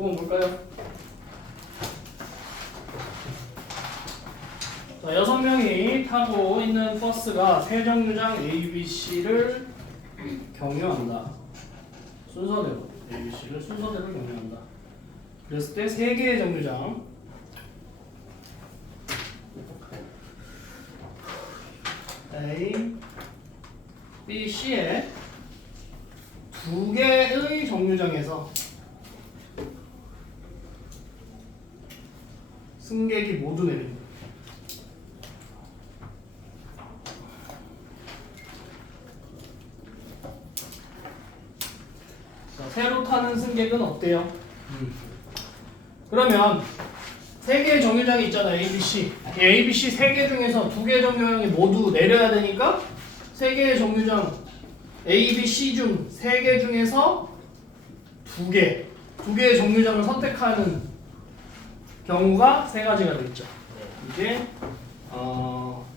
조금 볼까요? 자, 6명이 타고 있는 버스가 세 정류장 A, B, C를 경유한다. 순서대로 A, B, C를 순서대로 경유한다. 그랬을 때 3개의 정류장 A, B, C의 2개의 정류장에서 승객이 모두 내린다. 자, 새로 타는 승객은 어때요? 그러면 3개의 정류장이 있잖아. A, B, C. 이 A, B, C 3개 중에서 2개의 정류장이 모두 내려야 되니까 3개의 정류장 A, B, C 중 3개 중에서 2개의 정류장을 선택하는 경우가 3가지가 되겠죠. 이게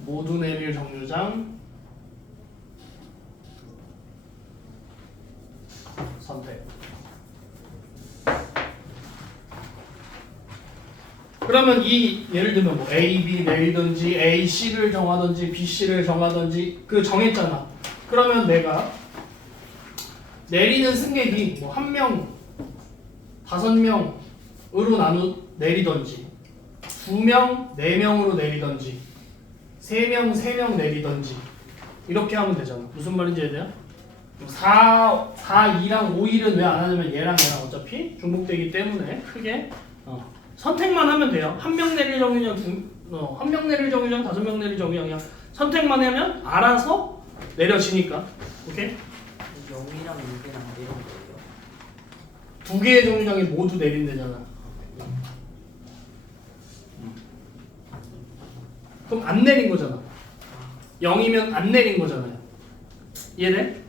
모두 내릴 정류장 선택. 그러면 이 예를 들면 뭐 A, B 내리든지 A, C를 정하든지 B, C를 정하든지 그 정했잖아. 그러면 내가 내리는 승객이 뭐 1명, 5명으로 내리든지 2명, 4명으로 내리든지 3명, 3명 내리든지 이렇게 하면 되잖아. 무슨 말인지 이해돼요? 4, 2랑 5일은 왜 안 하냐면 얘랑 어차피 중복되기 때문에 크게 선택만 하면 돼요. 1명 내릴 정류장, 1명 내릴 정류장, 5명 내릴 정류장 선택만 하면 알아서 내려지니까. 오케이? 0이랑 6이랑 내린 거예요. 2개의 정류장이 모두 내린대잖아. 그럼 안 내린 거잖아. 0이면 안 내린 거잖아요. 이해돼?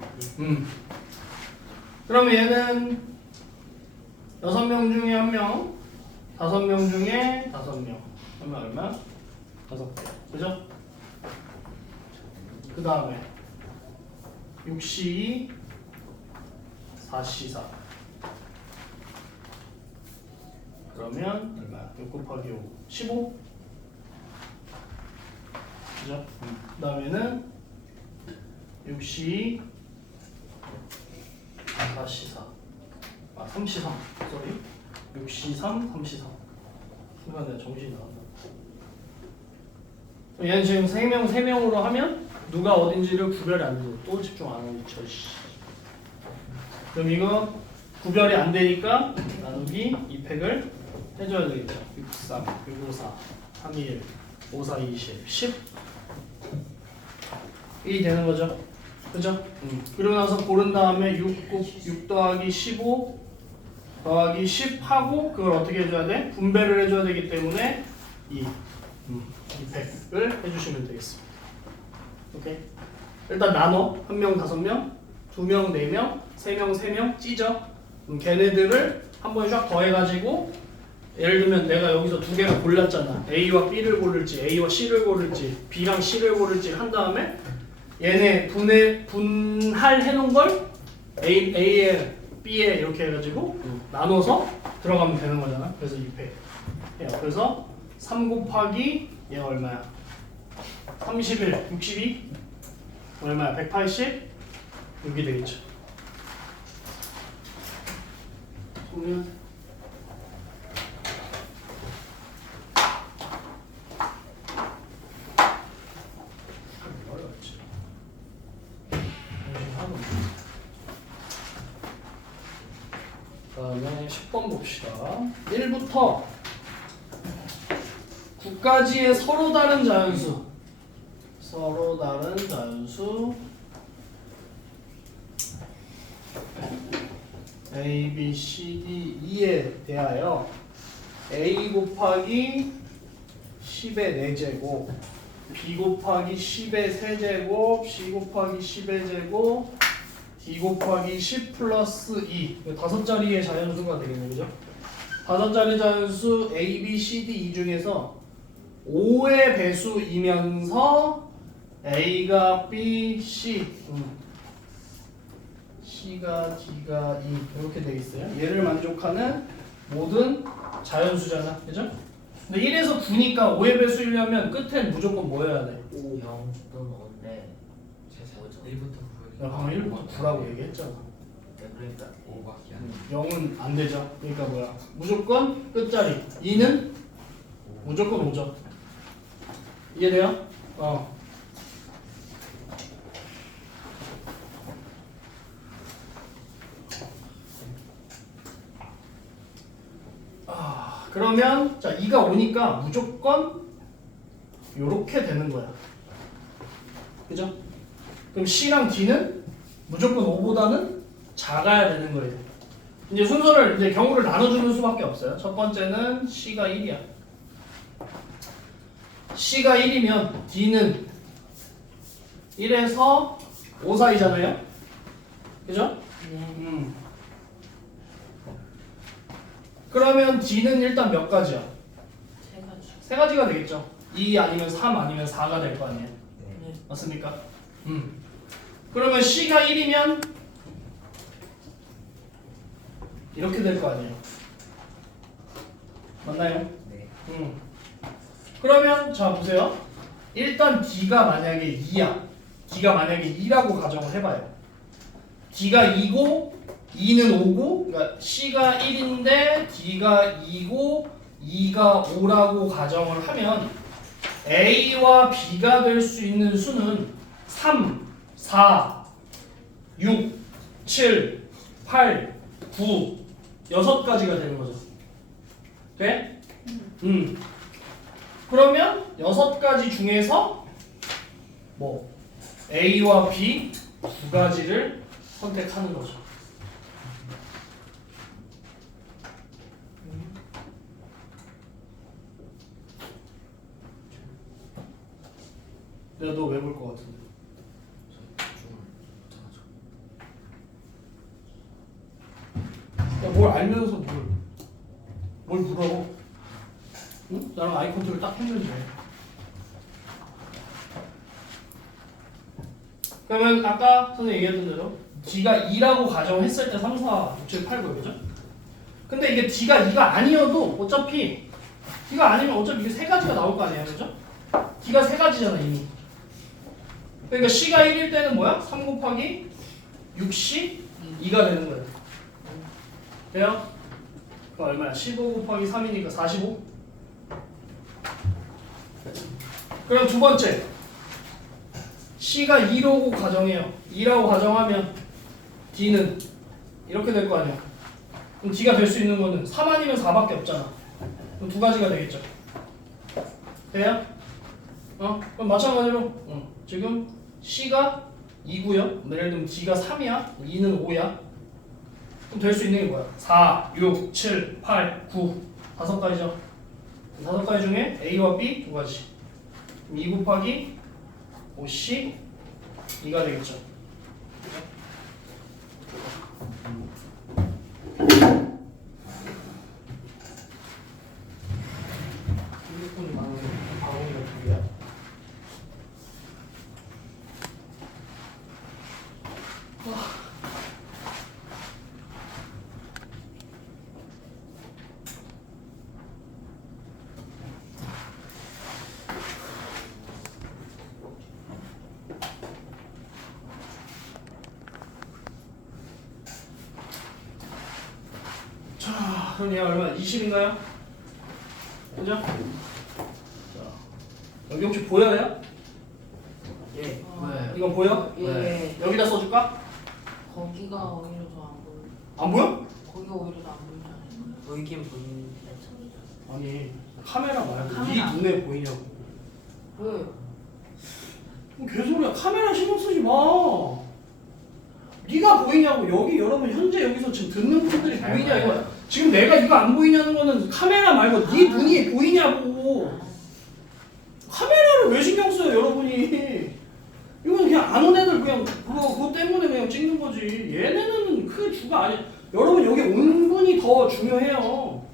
그러면 얘는 6명 중에 1명, 5명 중에 5명. 그러면 얼마? 5개. 그죠? 그 다음에 6C2, 4C4. 그러면 얼마? 6 곱하기 5. 15? 그죠? 그 다음에는 6C2, 4C4. 3C3. 쏘리. 6C3, 3C3. 순간 내가 정신이 나간다. 얘는 지금 3명으로 하면 누가 어딘지를 구별이 안 되고 또 집중 안 하고 있죠. 그럼 이거 구별이 안 되니까 나누기 2팩을 해줘야 되겠죠. 6, 3, 6, 5, 4, 3, 1, 5, 4, 20, 10. 이 되는 거죠. 그죠? 그러고 나서 고른 다음에 6 더하기 15 더하기 10 하고 그걸 어떻게 해줘야 돼? 분배를 해줘야 되기 때문에 2팩을 해주시면 되겠습니다. 오케이? 일단 나눠. 1명 5명, 2명 4명, 3명 3명 찢어. 걔네들을 한 번에 쫙 더해가지고 예를 들면 내가 여기서 2개를 골랐잖아. A와 B를 고를지 A와 C를 고를지 B랑 C를 고를지 한 다음에 얘네 분할해 놓은 걸 A에 B에 이렇게 해가지고 나눠서 들어가면 되는 거잖아. 그래서 2팩. 그래서 3 곱하기 얘가 얼마야? 31, 62? 얼마야? 180? 여기 되겠죠. 그러면 어렵지. 다음에 10번 봅시다. 1부터 9까지의 서로 다른 자연수. 서로 다른 자연수 A, B, C, D, E에 대하여 A 곱하기 10의 4제곱 B 곱하기 10의 3제곱 C 곱하기 10의 제곱 D 곱하기 10 플러스 2 5자리의 자연수가 되겠네요. 그죠? 5자리 자연수 A, B, C, D, E 중에서 5의 배수이면서 A가 B, C C가 D가 E 이렇게 되어 있어요. 얘를 만족하는 모든 자연수잖아. 그죠? 근데 1에서 9니까 5의 배수이려면 끝엔 무조건 뭐 해야 돼? 0 또는 5인데 뭐죠? 1부터 9. 내가 방금 1부터 9라고 얘기했잖아. 네, 그러니까 5밖에 안 돼. 0은 안 되죠. 그러니까 뭐야? 무조건 끝자리. 2는 무조건 5죠. 이해돼요? 그러면 자 2가 오니까 무조건 요렇게 되는 거야. 그죠? 그럼 C랑 D는 무조건 5보다는 작아야 되는 거예요. 이제 순서를 이제 경우를 나눠주는 수밖에 없어요. 첫 번째는 C가 1이야. C가 1이면 D는 1에서 5 사이잖아요. 그죠? 네. 그러면 D는 일단 몇 가지야? 세 가지. 세 가지가 되겠죠. 2 아니면 3 아니면 4가 될 거 아니에요. 네. 맞습니까? 그러면 C가 1이면 이렇게 될 거 아니에요. 맞나요? 네. 그러면 자 보세요. 일단 D가 만약에 2야. D가 만약에 2라고 가정을 해봐요. D가 2고 2는 5고 그러니까 C가 1인데 D가 2고 2가 5라고 가정을 하면 A와 B가 될 수 있는 수는 3, 4, 6, 7, 8, 9 6가지가 되는 거죠. 돼? 그러면 6가지 중에서 뭐 A와 B 두 가지를 선택하는 거죠. 내가 너 왜 볼 것 같은데? 야, 뭘 알면서 뭘 물어? 응? 나랑 아이 컨트롤 딱 했는데. 그러면 아까 선생님 얘기했던 대로 D가 2라고 가정했을 때 3, 4, 6, 7, 8, 9 그죠? 근데 이게 D가 2가 아니어도 어차피 D가 아니면 어차피 이게 세 가지가 나올 거 아니에요, 그죠? D가 세 가지잖아 이미. 그러니까 C가 1일 때는 뭐야? 3 곱하기 6C 2가 되는 거예요. 돼요? 그럼 얼마야? 15 곱하기 3이니까 45? 그럼 두 번째 C가 2라고 가정해요. 2라고 가정하면 D는 이렇게 될 거 아니야. 그럼 D가 될 수 있는 거는 3 아니면 4밖에 없잖아. 그럼 두 가지가 되겠죠. 돼요? 그럼 마찬가지로 지금 C가 2고요. 예를 들면 D가 3이야. 2는 5야. 그럼 될 수 있는 게 뭐야? 4, 6, 7, 8, 9 다섯 가지죠. 다섯 가지 중에 A와 B 두 가지. 2 곱하기 5C 2가 되겠죠. 핸드폰이 많아서 방어기가 두 개야. 자, 그럼 얘 얼마? 20인가요? 그죠? 자, 여기 혹시 보여요? 예. 네. 이건 보여? 예. 여기다 써줄까? 거기가 오히려 더 안 보여. 안 보여? 거기가 오히려 더 안 보이잖아요. 보이긴 보이는데. 아니 카메라 말고 카메라. 네 눈에 보이냐고. 보여요. 뭐 개소리야. 카메라 신경 쓰지 마. 네가 보이냐고. 여기 여러분 현재 여기서 지금 듣는 분들이 잘 보이냐 봐요. 이거. 지금 내가 이거 안 보이냐는 거는 카메라 말고 네 눈이 보이냐고. 카메라를 왜 신경 써요 여러분이. 이건 그냥 안 온 애들 그냥 그거 때문에 그냥 찍는 거지. 얘네는 크게 주가 아니야. 여러분 여기 온 분이 더 중요해요.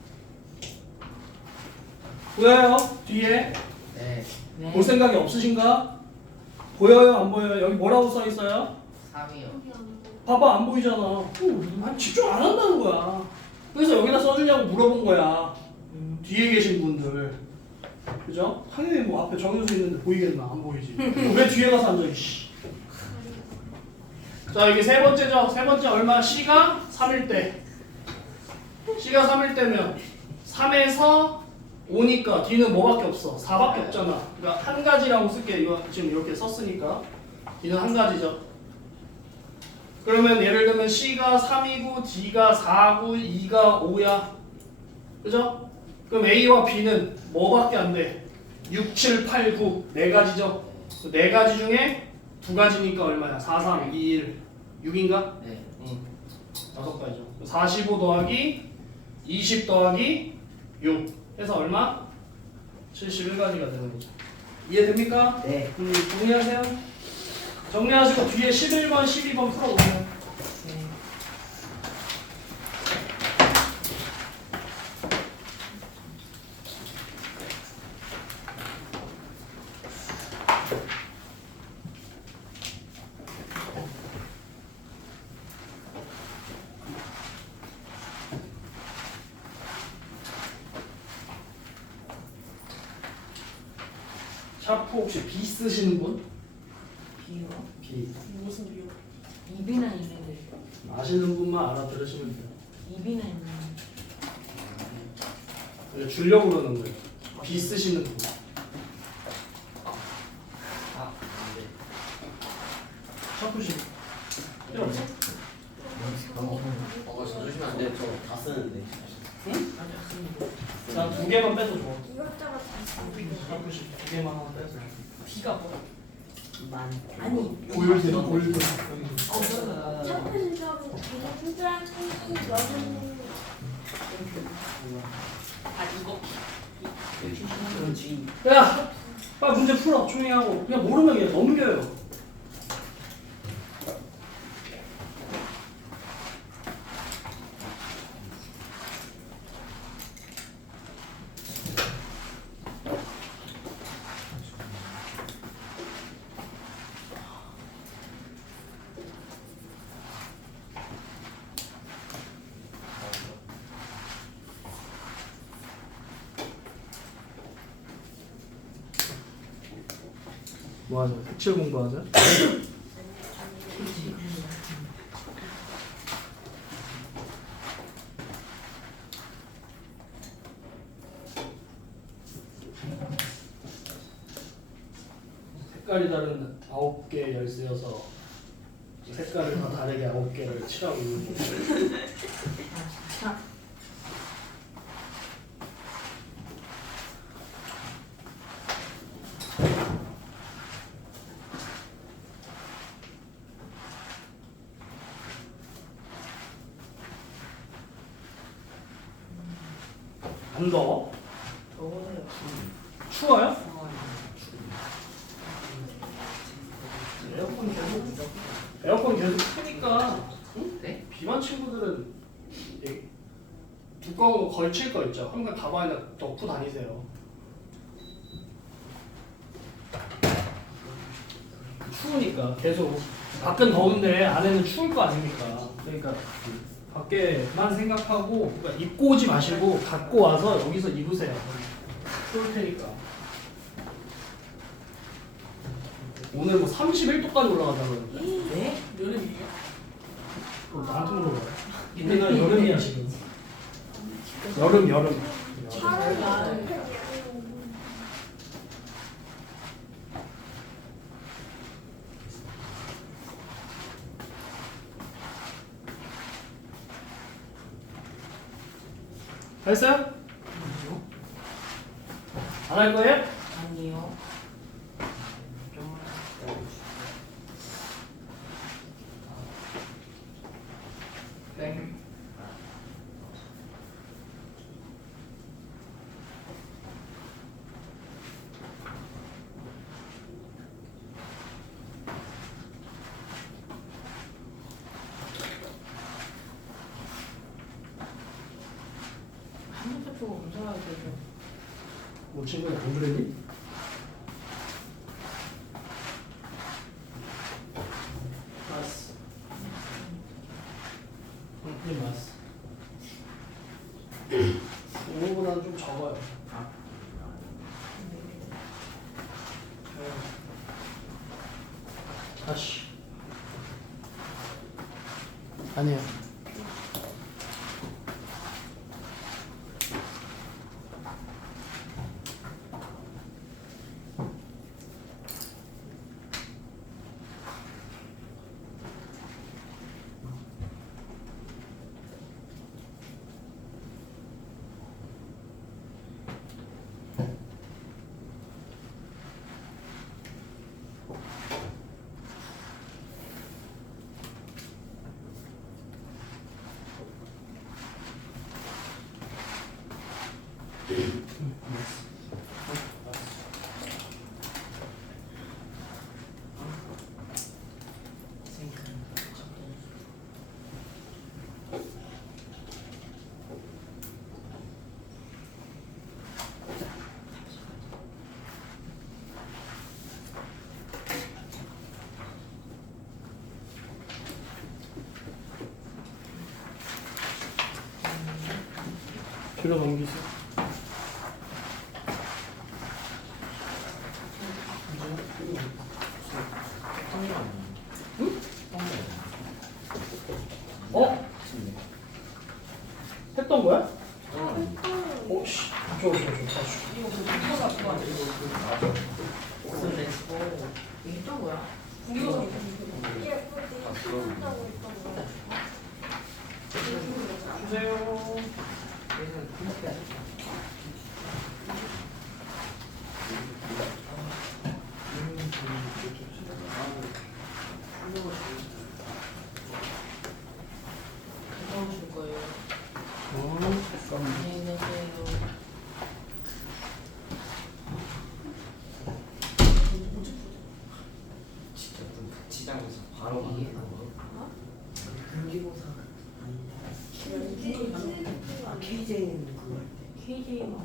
보여요? 뒤에 네. 네. 볼 생각이 없으신가? 보여요? 안 보여요? 여기 뭐라고 써 있어요? 3이요. 봐봐 안 보이잖아. 집중 안 한다는 거야. 그래서 여기다 써주냐고 물어본 거야. 뒤에 계신 분들. 그죠? 당연히 뭐 앞에 정윤수 있는데 보이겠나? 안 보이지. 왜 뒤에 가서 앉아, 이씨. 자, 여기 세 번째죠. 세 번째 얼마? C가 3일 때. C가 3일 때면 3에서 5니까 D는 뭐밖에 없어? 4밖에 없잖아. 그러니까 한 가지라고 쓸게. 이거 지금 이렇게 썼으니까 D는 한 가지죠. 그러면 예를 들면 C가 3이고 D가 4고 E가 5야. 그죠? 그럼 A와 B는 뭐밖에 안 돼? 6, 7, 8, 9 네 가지죠. 그 네 가지 중에 두 가지니까 얼마야? 4, 3, 2, 1 6인가? 네. 다섯 가지죠. 45 더하기 20 더하기 6 해서 얼마? 71가지가 되는 거죠. 이해됩니까? 네. 동의하세요? 정리하시고 뒤에 11번, 12번 풀어보세요. 네. 샤프 혹시 B 쓰시는 분? 비요? B 무슨 비요? 입이나 있는데. 아시는 분만 알아들으시면 돼요. 입이나 있는데. 주려고 그러는 거예요. B 쓰시는 분. 아, 네. 샤프 씨 필요 없어? 저 주시면 안 돼요. 저 다 쓰는데. 응? 아직 안 쓰는데. 자, 두 개만 빼서 줘. 이것저것 다 쓰는 샤프 씨두 개만 하나 빼서. 비가 뭐? 만. 아니 고일대 고일대. 샤프는 좀 되게 진짜 너는 아 이거. 그렇지. 야, 빨리 문제 풀어. 조용히 하고. 그냥 모르면 그냥 넘겨요. 뭐 하자? 색칠 공부하자. 색깔이 다른 9개 열쇠여서 색깔을 다 다르게 9개를 칠하고 있는 거죠. 안 더워? 더워요. 추워요? 더워요. 에어컨 계속 에어컨 계속 트니까 응? 네? 비만 친구들은 이 두꺼운 거 걸칠 거 있죠. 항상 가방에다 넣고 다니세요. 추우니까 계속 밖은 더운데 안에는 추울 거 아닙니까? 그러니까 밖에만 생각하고 그러니까 입고 오지 마시고 갖고 와서 여기서 입으세요. 추울 테니까. 오늘 뭐 31도까지 올라가잖아요. 네? 여름이에요? 그거 나한테 물어봐. 이때가 여름이야 지금. 여름. 됐어요? 안 할 거예요? 아니요. 네. 한번 대표가 검사해야 되죠. 뭐 친구야 안 그랬니? 맞어. 응, 맞어. 아니에요. 뒤로 넘기세요. 어? 했던 거야? 어, 씨. 저. 이거 그 분모사 그거 아니야? 무슨 내 이게 했던 거야? 분모사 이게 그거 친구다고 했던 거야. 주세요. 갔다 오실 거예요. 잠깐만. 안녕히 계세요. 진짜 좀 지장에서 바로 가는 거. 분기고사가 아닌데. 아 KJ는 그거 할 때. KJ는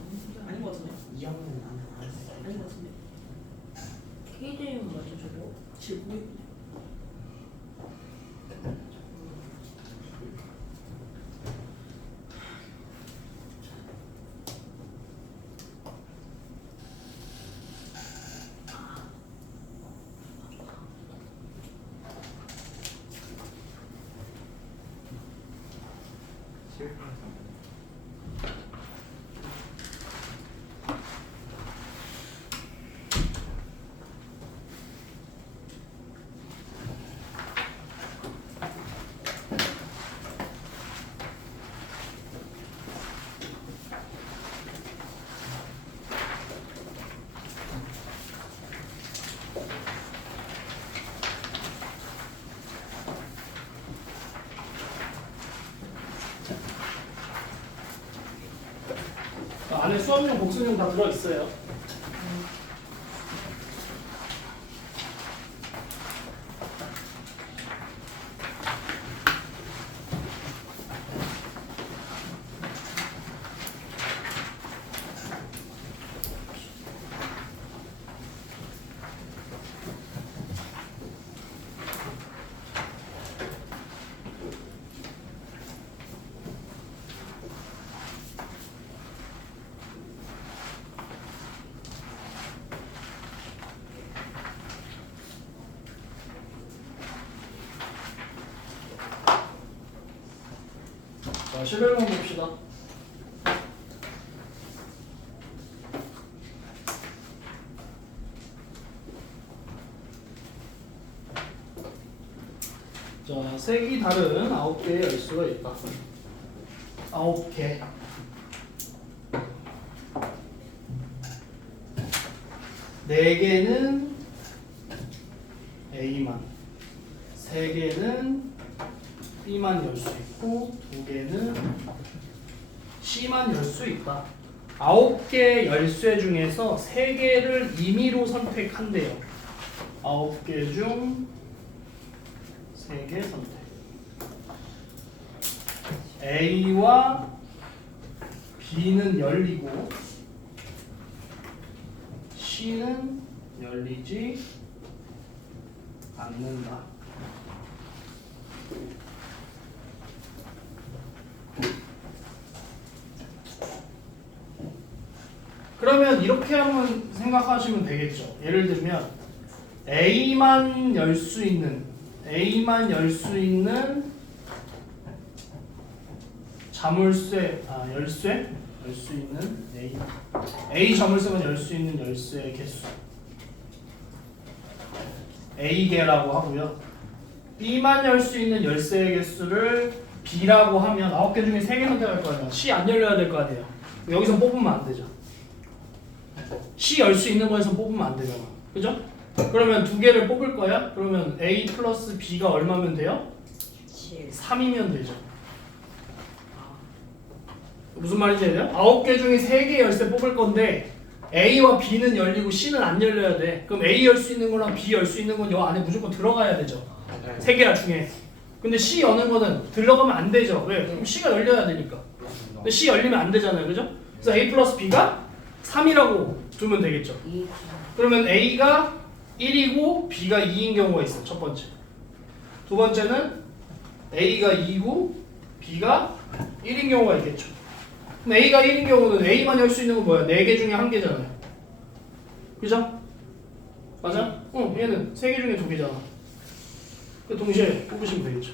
아닌 것 같은데. 2학년 나는 안 했어. 아닌 것 같은데. KJ는 맞아 저거? 제 모르겠네. 안에 수업용, 복습용 다 들어있어요. 자, 11번 봅시다. 자, 색이 다른 9개의 열수가 있다. 9개. 네 개는 A만, 3개는 B만 열 수 있고 2개는 C만 열 수 있다. 9개 열쇠 중에서 3개를 임의로 선택한대요. 9개 중 3개 선택. A와 B는 열리고 C는 열리지 않는다. 그러면 이렇게 한번 생각하시면 되겠죠. 예를 들면 A만 열 수 있는 자물쇠 열쇠 열 수 있는 A 자물쇠만 열 수 있는 열쇠의 개수 A개라고 하고요. B만 열 수 있는 열쇠의 개수를 B라고 하면 9개 중에 3개 선택할 거 아니야. C 안 열려야 될 거 아니에요. 여기서 뽑으면 안 되죠. C 열 수 있는 거에서 뽑으면 안 되잖아. 그죠? 그러면 2개를 뽑을 거야? 그러면 A 플러스 B가 얼마면 돼요? 7. 3이면 되죠. 무슨 말인지 알아요? 9개 중에 3개 열쇠 뽑을 건데 A와 B는 열리고 C는 안 열려야 돼. 그럼 A 열 수 있는 거랑 B 열 수 있는 건 요 안에 무조건 들어가야 되죠. 3개야 중에. 근데 C 여는 거는 들어가면 안 되죠. 왜? 그럼 C가 열려야 되니까. 근데 C 열리면 안 되잖아요. 그죠? 그래서 A 플러스 B가 3이라고 두면 되겠죠. 그러면 A가 1이고 B가 2인 경우가 있어. 첫 번째. 두 번째는 A가 2고 B가 1인 경우가 있겠죠. 그럼 A가 1인 경우는 A만 열 수 있는 건 뭐야? 4개 중에 1개잖아요. 그죠? 맞아? 응, 얘는 3개 중에 2개잖아. 그 동시에 뽑으시면 되겠죠.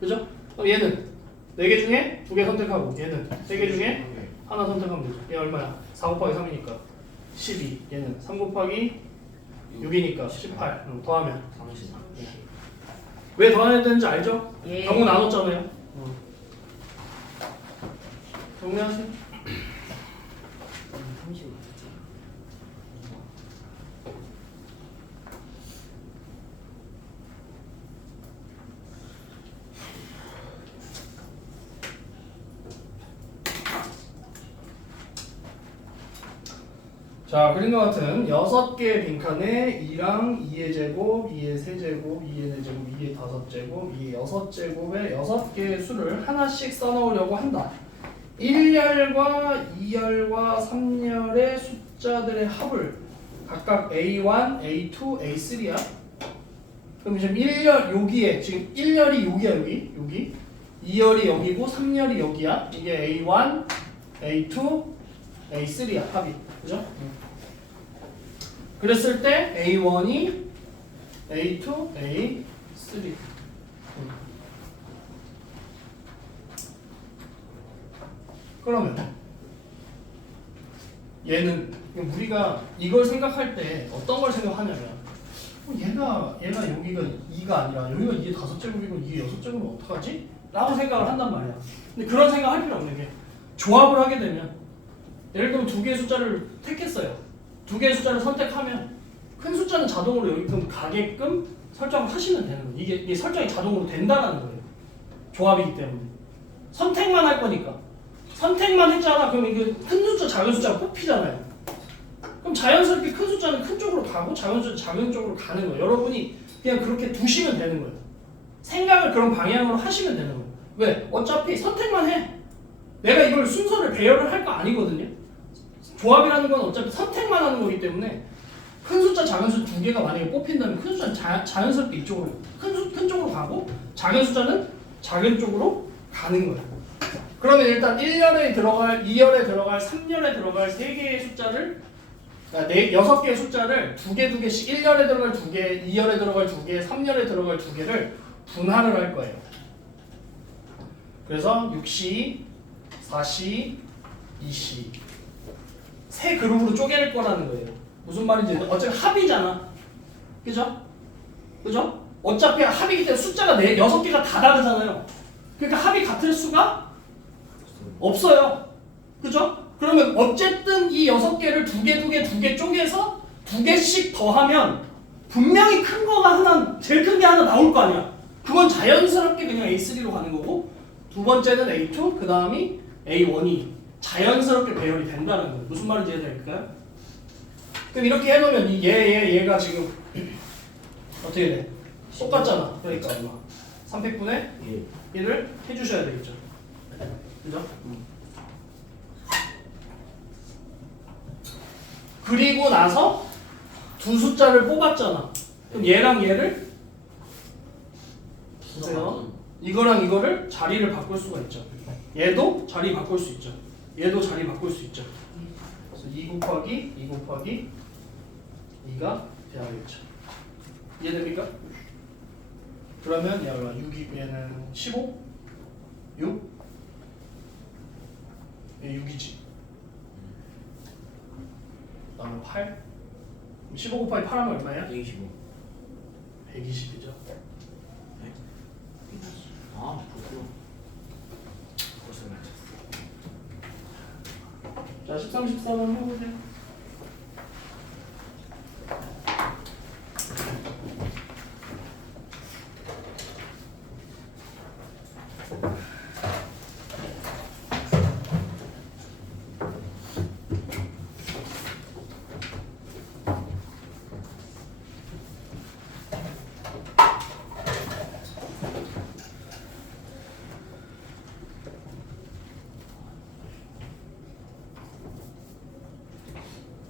그죠? 그럼 얘는 4개 중에 2개 선택하고 얘는 3개 중에 하나 선택하면 되죠. 얘 얼마야? 4 곱하기 3이니까 12. 얘는 3 곱하기 6이니까 18. 더하면 30. 왜 더해야 되는지 알죠? 예. 경우 나눴잖아요. 정리하세요. 30. 자, 그림과 같은 6개의 빈칸에 2랑 2의 제곱, 2의 세제곱, 2의 4제곱, 2의 5제곱, 2의 6제곱의 6개의 수를 하나씩 써놓으려고 한다. 1열과 2열과 3열의 숫자들의 합을 각각 A1, A2, A3야. 그럼 지금 1열 여기에 지금 1열이 여기야 여기 2열이 여기고 3열이 여기야. 이게 A1, A2, A3야 합이. 그죠? 그랬을 때 A1이 A2, A3. 그러면 얘는 우리가 이걸 생각할 때 어떤 걸 생각하냐면 얘가 여기가 2가 아니라 여기가 2의 5제곱이고 2의 6제곱이면 어떡하지? 라고 생각을 한단 말이야. 근데 그런 생각 할 필요 없는 게 조합을 하게 되면 예를 들면 2개의 숫자를 택했어요. 2개의 숫자를 선택하면 큰 숫자는 자동으로 여기끔 가게끔 설정을 하시면 되는 거예요. 이게 설정이 자동으로 된다는 거예요. 조합이기 때문에. 선택만 할 거니까. 선택만 했잖아. 그럼 이게 큰 숫자, 작은 숫자가 뽑히잖아요. 그럼 자연스럽게 큰 숫자는 큰 쪽으로 가고 작은 숫자는 작은 쪽으로 가는 거예요. 여러분이 그냥 그렇게 두시면 되는 거예요. 생각을 그런 방향으로 하시면 되는 거예요. 왜? 어차피 선택만 해. 내가 이걸 순서를 배열을 할 거 아니거든요. 조합이라는 건 어차피 선택만 하는 거기 때문에 큰 숫자, 작은 숫자 2개가 만약에 뽑힌다면 큰 숫자는 자연스럽게 이쪽으로 큰 쪽으로 가고 작은 숫자는 작은 쪽으로 가는 거예요. 그러면 일단 1열에 들어갈, 2열에 들어갈, 3열에 들어갈 3개의 숫자를 6개의 숫자를 2개씩 1열에 들어갈 2개, 2열에 들어갈 2개, 3열에 들어갈 2개를 분할을 할 거예요. 그래서 6시, 4시, 2시 세 그룹으로 쪼갤 거라는 거예요. 무슨 말인지 어차피 합이잖아. 그죠? 그죠? 어차피 합이기 때문에 숫자가 6개가 다 다르잖아요. 그러니까 합이 같을 수가 없어요. 그죠? 그러면 어쨌든 이 6개를 2개 쪼개서 2개씩 더하면 분명히 큰 거가 하나, 제일 큰 게 하나 나올 거 아니야. 그건 자연스럽게 그냥 A3로 가는 거고 두 번째는 A2, 그 다음이 A1이 자연스럽게 배열이 된다는 거예요. 무슨 말인지 이해될까요? 그럼 이렇게 해놓으면 얘가 지금 어떻게 돼? 똑같잖아. 그러니까 얼마? 300분의 1을 해주셔야 되겠죠. 그죠? 그리고 나서 두 숫자를 뽑았잖아. 그럼 얘랑 얘를 보세요. 이거랑 이거를 자리를 바꿀 수가 있죠. 얘도 자리 바꿀 수 있죠. 얘도 자리 바꿀 수 있죠. 그래서 2 곱하기 2가 돼야겠죠. 이해됩니까? 그러면 얘가 6이 얘는 15? 6? 얘 6이지. 그다음에 8. 15 곱하기 8 하면 얼마야? 125. 120이죠. 아, 그렇구나. 고생 많으셨어. 자, 13, 14번 해보세요.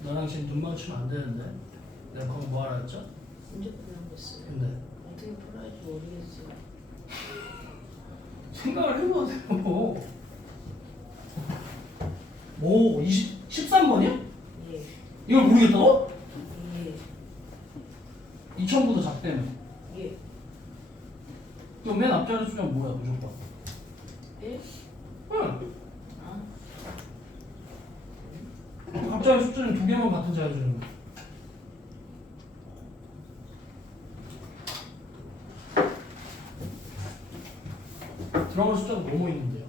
너랑 지금 눈 맞추면 안 되는데. 내가 방금 뭐 하라 했죠? 문제 풀는 거 있어요. 근데 어떻게 풀어야 할지 모르겠어요. 생각을 해봐도 돼요. 오, 13번이야? 예. 이걸 모르겠다고? 예. 2000보다 작다며. 예. 그럼 맨 앞자리 숫자는 뭐야, 무조건? 1? 응. 아. 앞자리 숫자는 두 개만 같은 자리 주는 거야. 들어갈 숫자가 뭐뭐 있는데요?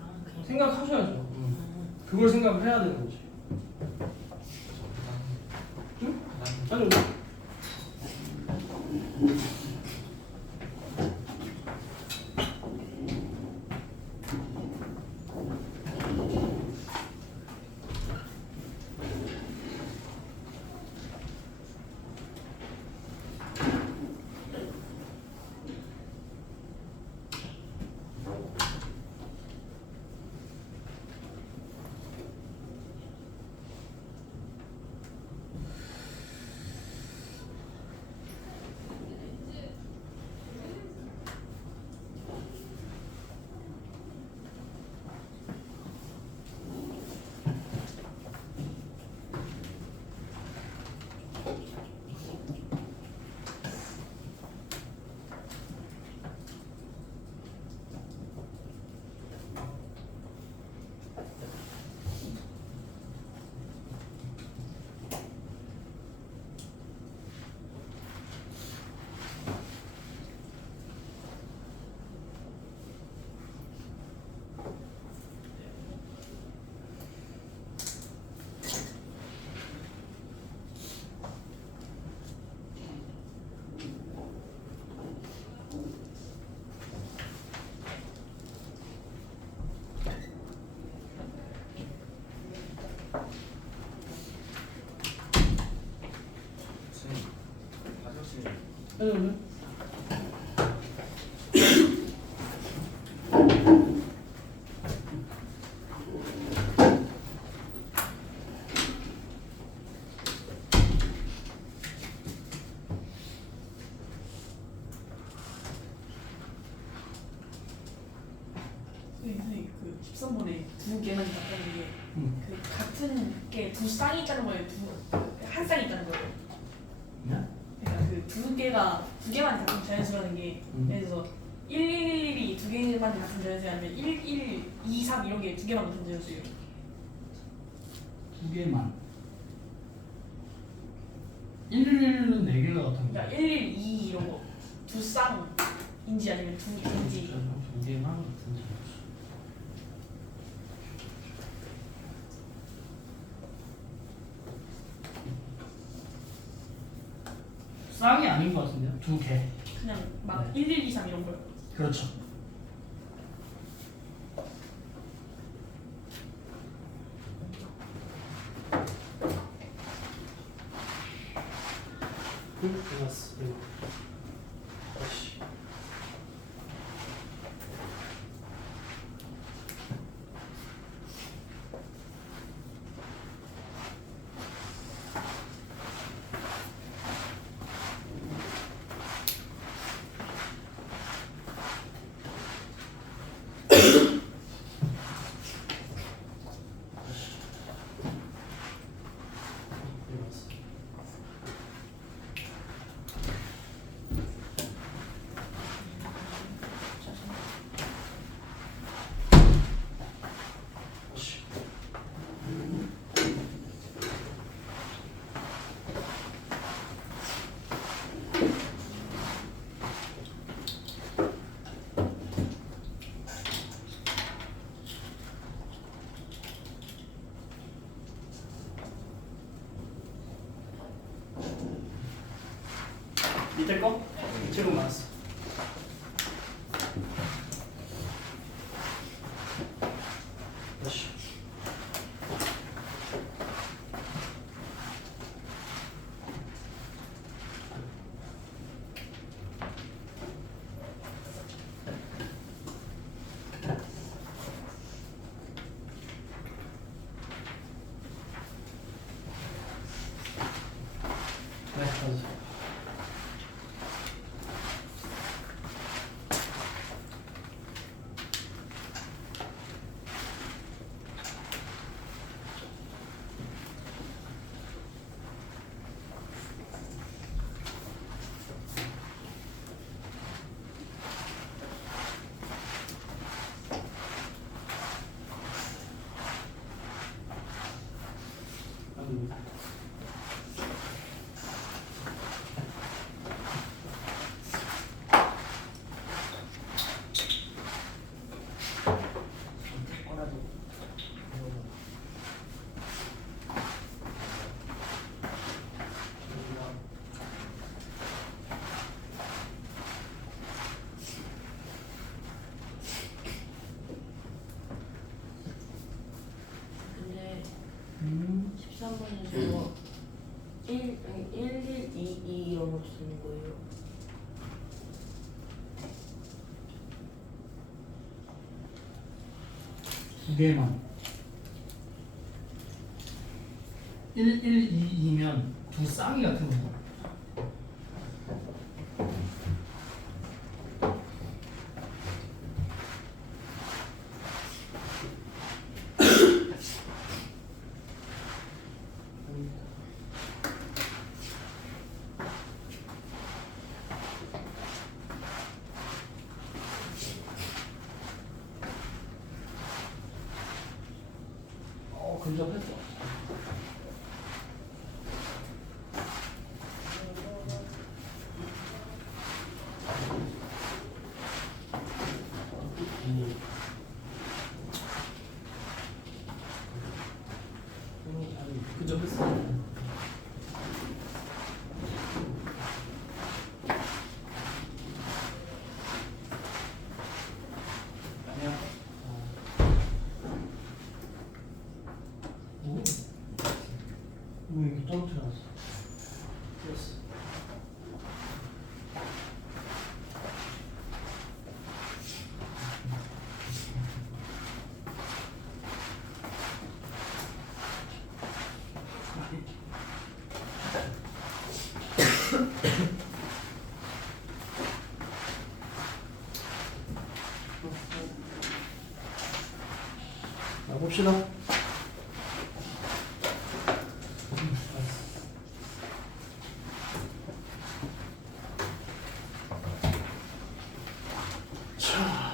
아, 그냥. 생각하셔야죠. 아. 그걸 생각을 해야 되는 거지. 응? 아니, 선생님, 화장실 아니, 선생님 그 13번에 두 개만 있다는 게 응. 그 같은 게 두 쌍이 있다는 거예요? 한 쌍이 있다는 거예요? 네? 그러니까 그 두 개만 같은 자연수라는 게 예를 들어서 111이 두 개만 같은 자연수야 아니면 1, 2, 3 이런 게 두 개만 같은 자연수예요? 두 개만. 111은 네 개가 같은 그러니까 거야. 1, 2 이런 거 두 쌍인지 아니면 두 개인지 두 개만 같은 자리. 쌍이 아닌 것 같은데요? 두 개. 그냥 막 네. 1, 2, 3 이런 거요. 그렇죠. 끝났어. 다시. 밑에 거? 제곱 맞았어. 다시. 네, 맞아. 근데 13번에서 1122 이런 거 쓰는 거예요. 두 개만. 1122면 두 쌍이 같은 거죠. 근접했어. 근접했어. 아니야. 뭐 이렇게 떨어뜨려놨어? 됐어. 자, 봅시다. 자,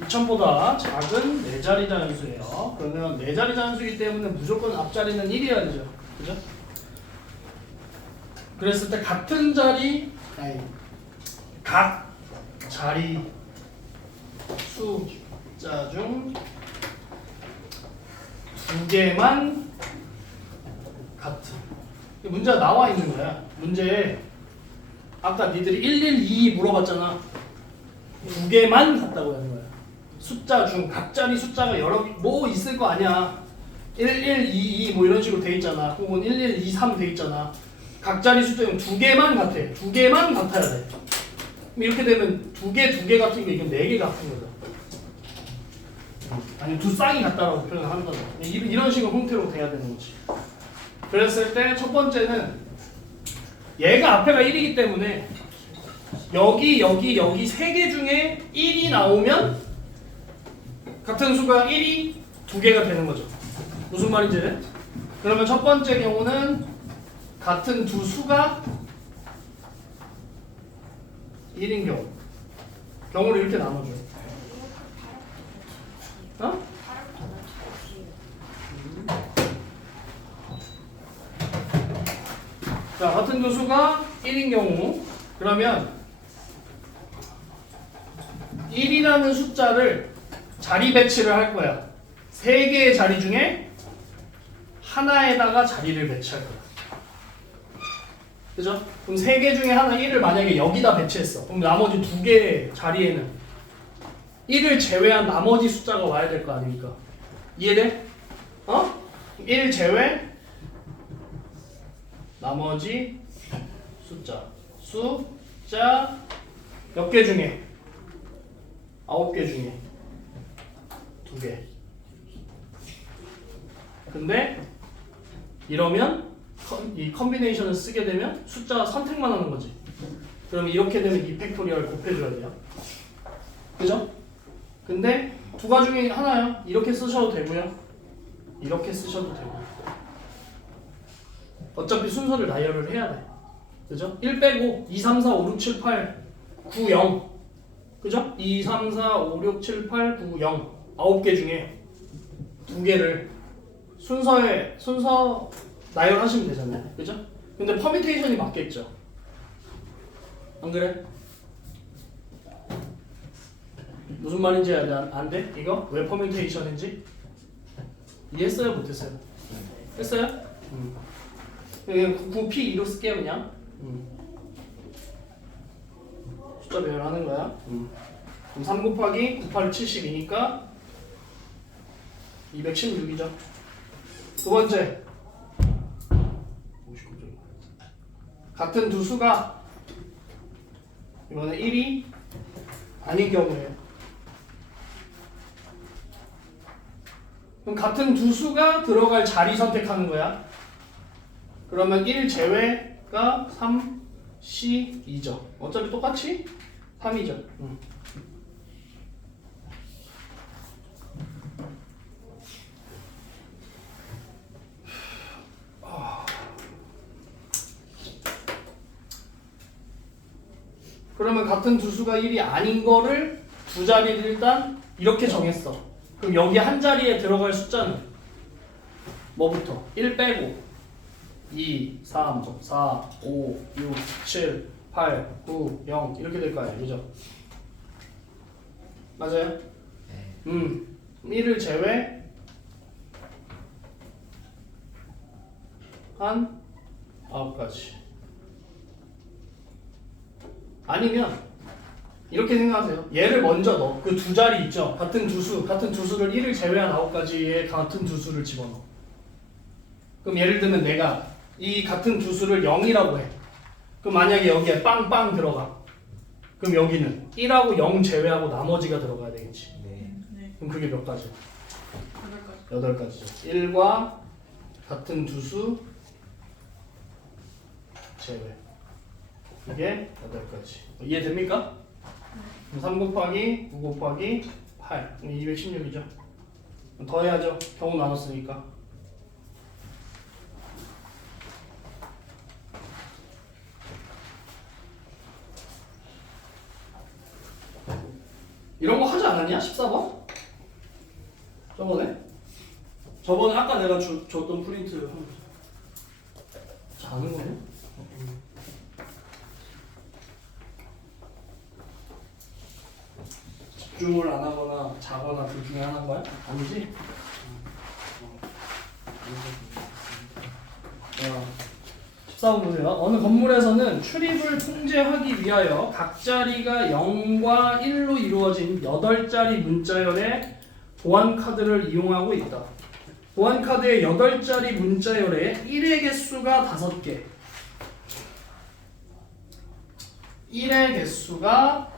2000보다 작은 4자리 단수예요. 그러면 4자리 단수이기 때문에 무조건 앞자리는 1이어야 되죠. 그죠? 그랬을 때 같은 자리, 아니, 각 자리 숫자 중 두 개만 같은. 문제가 나와 있는 거야. 문제에 아까 니들이 112 물어봤잖아. 두 개만 같다고 하는 거야. 숫자 중 각자리 숫자가 여러 뭐 있을 거 아니야. 1122 뭐 이런 식으로 돼 있잖아. 혹은 1123 돼 있잖아. 각자리 숫자 중 두 개만 같아. 두 개만 같아야 돼. 그럼 이렇게 되면 두 개 같은 게 이건 4개 같은 거죠. 아니 두 쌍이 같다라고 표현을 한다고. 이런 식으로 형태로 돼야 되는 거지. 그랬을 때 첫 번째는 얘가 앞에가 1이기 때문에 여기 3개 중에 1이 나오면 같은 수가 1이 2개가 되는 거죠. 무슨 말인지? 그러면 첫 번째 경우는 같은 두 수가 1인 경우를 이렇게 나눠줘. 어? 자, 같은 두 수가 1인 경우 그러면 1이라는 숫자를 자리 배치를 할 거야. 3개의 자리 중에 하나에다가 자리를 배치할 거야. 그죠? 그럼 3개 중에 하나 1을 만약에 여기다 배치했어. 그럼 나머지 2개 자리에는 1을 제외한 나머지 숫자가 와야 될 거 아닙니까? 이해돼? 1 제외 나머지 숫자 몇 개 중에 9개 중에 2개. 근데 이러면 이 컨비네이션을 쓰게 되면 숫자 선택만 하는 거지. 그럼 이렇게 되면 2팩토리얼 곱해줘야 돼요. 그죠? 근데 2가 중에 하나요. 이렇게 쓰셔도 되고요. 이렇게 쓰셔도 되고. 어차피 순서를 나열을 해야 돼. 그죠? 1 빼고 2, 3, 4, 5, 6, 7, 8, 9, 0. 그죠? 2, 3, 4, 5, 6, 7, 8, 9, 0. 9개 중에 2개를 순서 나열하시면 되잖아요. 그죠? 근데 퍼미테이션이 맞겠죠? 안 그래? 무슨 말인지 안 돼? 이거? 왜 퍼뮤테이션인지? 이해했어요? 못했어요? 했어요? 그냥 9P2로 쓸게요 그냥. 숫자 배열하는 거야. 그럼 3 곱하기 9, 8, 72니까 216이죠. 두 번째, 같은 두 수가 이번에 1이 아닌 경우에요. 그럼 같은 두 수가 들어갈 자리 선택하는 거야. 그러면 1 제외가 3, C, 2죠. 어차피 똑같이 3이죠. 그러면 같은 두 수가 1이 아닌 거를 두 자리를 일단 이렇게 정했어. 그럼 여기 한 자리에 들어갈 숫자는 뭐부터? 1 빼고 2, 3, 4, 5, 6, 7, 8, 9, 0 이렇게 될 거 아니에요. 그죠? 맞아요? 1을 제외 한 9가지. 아니면 이렇게 생각하세요. 얘를 먼저 넣어. 그 두 자리 있죠? 같은 두수를 1을 제외한 9가지의 같은 두수를 집어넣어. 그럼 예를 들면 내가 이 같은 두수를 0이라고 해. 그럼 만약에 여기에 빵빵 들어가. 그럼 여기는 1하고 0 제외하고 나머지가 들어가야 되겠지. 네. 네. 그럼 그게 몇 가지? 8가지. 8가지죠. 1과 같은 두수 제외. 이게 8가지. 이해됩니까? 3 곱하기 9 곱하기 8 216이죠. 더해야죠. 경우 나눴으니까. 이런 거 하지 않았냐? 14번? 저번에 아까 내가 줬던 프린트 자는 거네? 집중을 안 하거나 자거나 둘 중에 하나인 거야? 아니지? 14번 보세요. 어느 건물에서는 출입을 통제하기 위하여 각 자리가 0과 1로 이루어진 8자리 문자열의 보안카드를 이용하고 있다. 보안카드의 8자리 문자열에 1의 개수가 5개 1의 개수가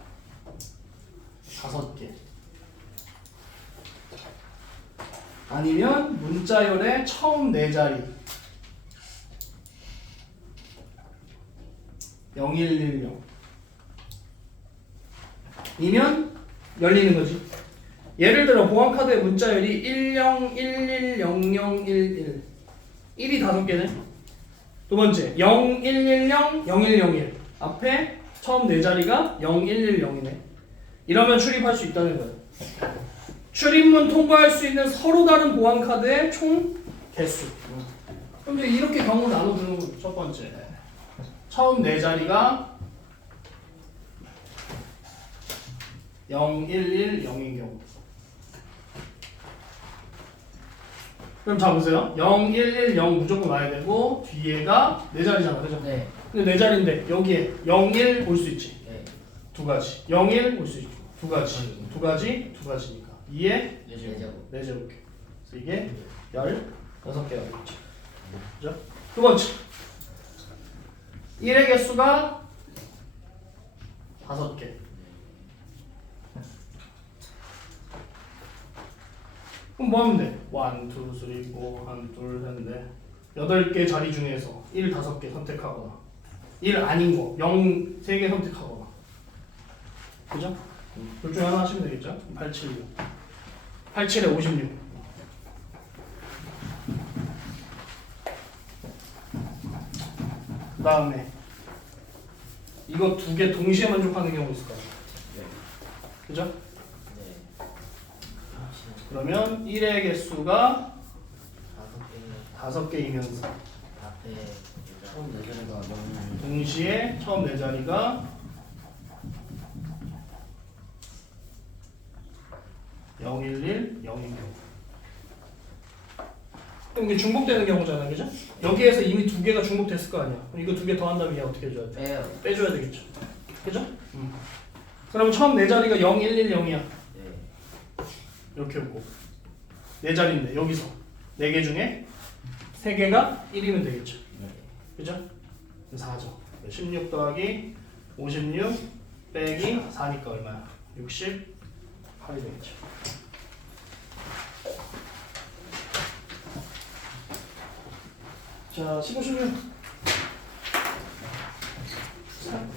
5개 아니면 문자열의 처음 4자리 0110 이면 열리는 거지. 예를 들어 보안카드의 문자열이 10110011 1이 5개네. 두 번째 0110 0101 앞에 처음 4자리가 0110이네. 이러면 출입할 수 있다는 거예요. 출입문 통과할 수 있는 서로 다른 보안카드의 총 개수. 그럼 이제 이렇게 경우 나눠주는 거죠. 첫 번째 처음 4자리가 0110인 경우 그럼 자 보세요. 0, 1, 1, 0 무조건 와야 되고 뒤에가 네 자리잖아, 그죠? 네. 근데 네 자리인데 여기에 0, 1 올 수 있지. 네. 두 가지. 0, 1 올 수 있고 두 가지. 두 가지, 두 가지니까 2에 내제곱. 4제곱. 그래서 이게 16개가 되겠죠. 그죠? 두 번째. 1의 개수가 5개. 그럼 뭐 하면 돼? 1, 2, 3, 4, 1, 2, 3, 4 8개 자리 중에서 1, 5개 선택하거나 1 아닌 거 0, 3개 선택하거나 그죠? 둘 중에 하나 하시면 되겠죠? 8, 7, 6 8, 7에 56 그 다음에 이거 두 개 동시에 만족하는 경우 있을 거야 그죠? 네. 그러면 1의 개수가 5개. 5개이면서 앞에 처음 내자리가 너무 동시에 처음 네 자리가 0, 1, 1, 0인 경우. 그럼 이게 중복되는 경우잖아, 그죠? 여기에서 이미 두 개가 중복됐을 거 아니야. 그럼 이거 두 개 더한 다음에 얘 어떻게 해줘야 돼? 빼요. 빼줘야 되겠죠. 그죠? 그럼 처음 네 자리가 0, 1, 1, 0이야. 네. 이렇게 오고 네 자리인데 여기서 네 개 중에 세 개가 1이면 되겠죠. 네. 그죠? 4죠. 16 더하기 56 빼기 4니까 얼마야? 68이 되겠죠. 자, 15, 16 3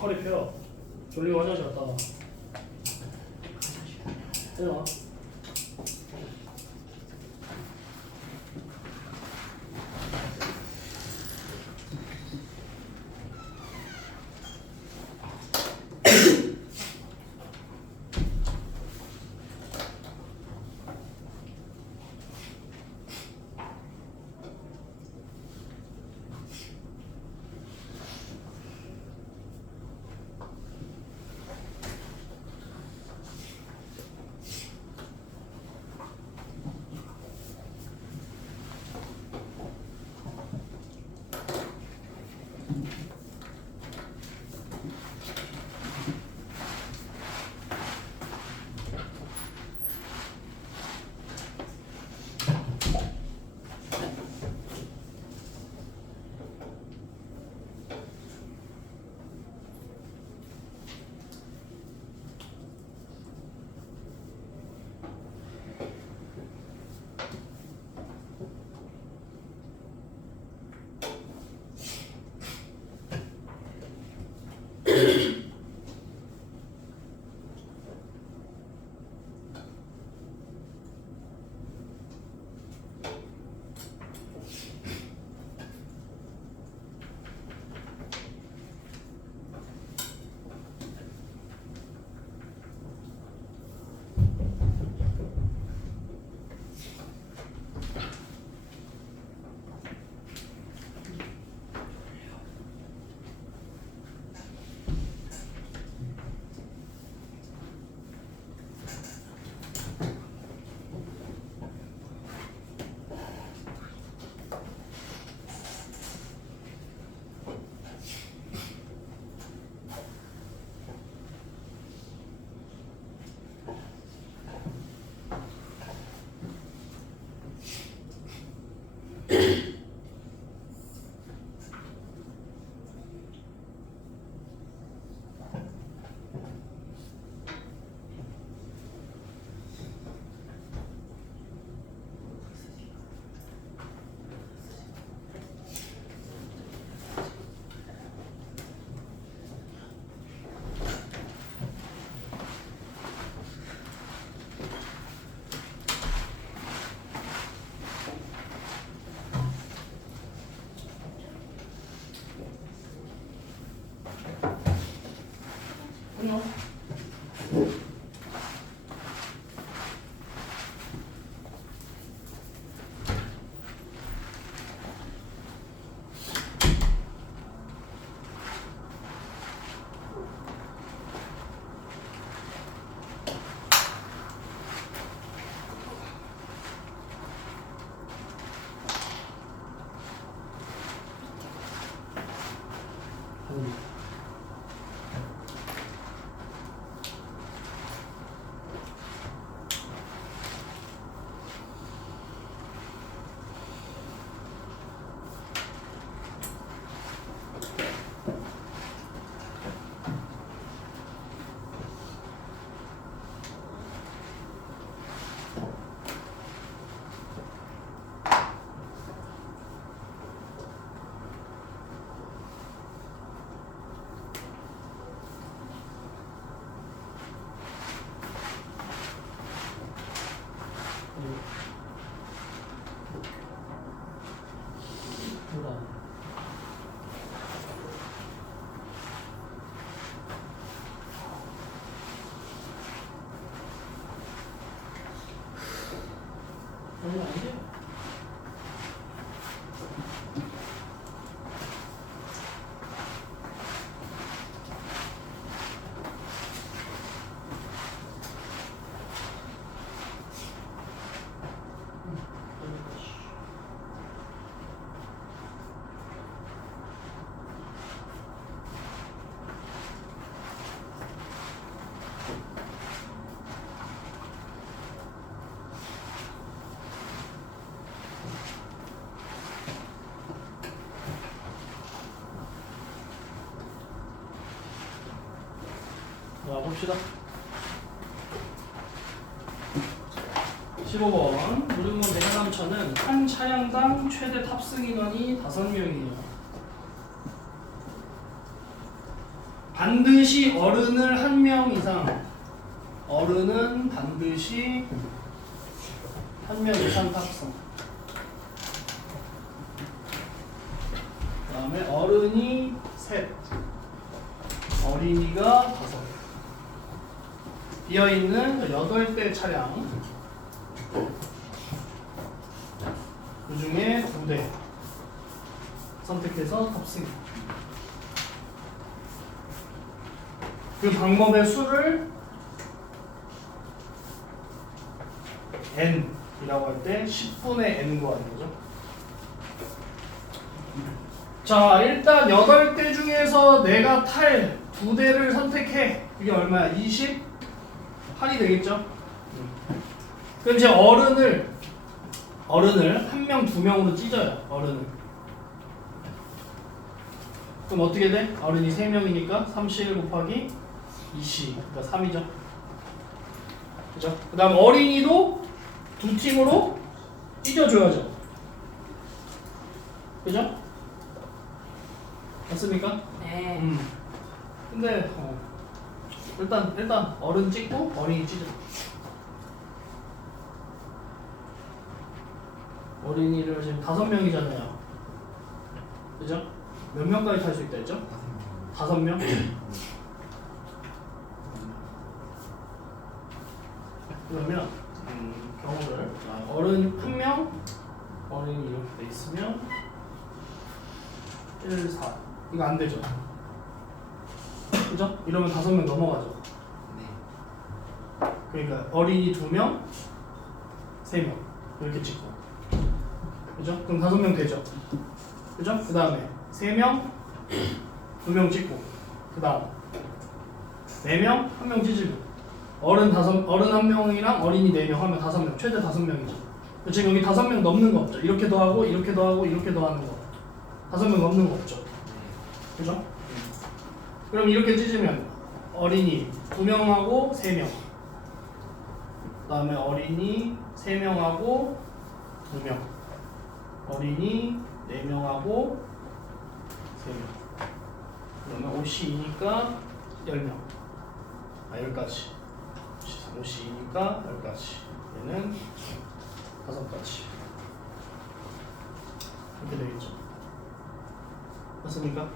허리 펴. 졸리고 화장실 갔다 와. 내려와. 분노. 자, 봅시다. 15번. 무릉문 대관람차는 한 차량당 최대 탑승 인원이 5명이에요. 반드시 어른을 1명 이상, 어른은 반드시 1명 이상 탑승. 그 다음에 어른이 셋, 어린이가 5. 비어있는 8대 차량, 그 중에 2대 선택해서 탑승. 그 방법의 수를 n이라고 할 때 10분의 n 구하는 거죠. 자, 일단 8대 중에서 내가 탈 2대를 선택해. 이게 얼마야? 28이 되겠죠? 그럼 이제 어른을 1명, 2명으로 찢어요. 어른을. 그럼 어떻게 돼? 어른이 3명이니까 31 곱하기 20, 그러니까 3이죠. 그죠? 그 다음 어린이도 2팀으로 찢어줘야죠. 그죠? 맞습니까? 네. 근데 일단 어른 찍고 어린이 찢어. 어린이를 지금 5명이잖아요. 그죠? 몇 명까지 탈 수 있다 했죠? 5명? 그러면 경우를 어른 1명, 어린이 이렇게 돼 있으면 1, 4 이거 안 되죠? 그죠? 이러면 5명 넘어가죠. 그러니까 어린이 2명, 3명 이렇게 찍고, 그죠? 그럼 5명 되죠? 그죠? 그 다음에 3명, 2명 찍고, 그 다음 4명, 1명 찢으면 어른 1명이랑 어린이 4명 하면 5명, 최대 5명이죠. 지금 여기 5명 넘는 거 없죠? 이렇게 더하고 이렇게 더하고 이렇게 더하는 거 5명 넘는 거 없죠? 그죠? 그럼 이렇게 찢으면 어린이 2명하고 3명, 그 다음에 어린이 3명하고 2명, 어린이 4명하고 3명, 그러면 52니까 10명. 여기까지. 52니까 여기까지. 얘는 5가지. 이렇게 되겠죠. 맞습니까?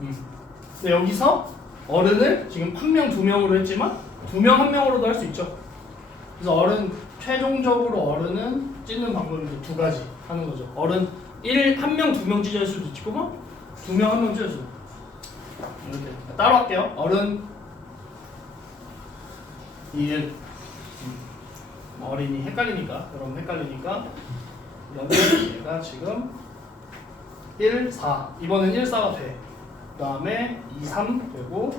근데 여기서 어른을 지금 한 명, 두 명으로 했지만 두 명, 한 명으로도 할 수 있죠. 그래서 어른 최종적으로 어른은 찢는 방법이 이제 두 가지 하는 거죠. 어른 한 명, 두 명 찢을 수도 있고 뭐 두 명, 한 명 찢을 수도 있고. 이렇게 따로 할게요. 어른 이은 어린이 헷갈리니까 여러분 헷갈리니까 그러면 얘가 지금 1, 4 이번엔 1, 4가 돼. 그 다음에 2, 3 되고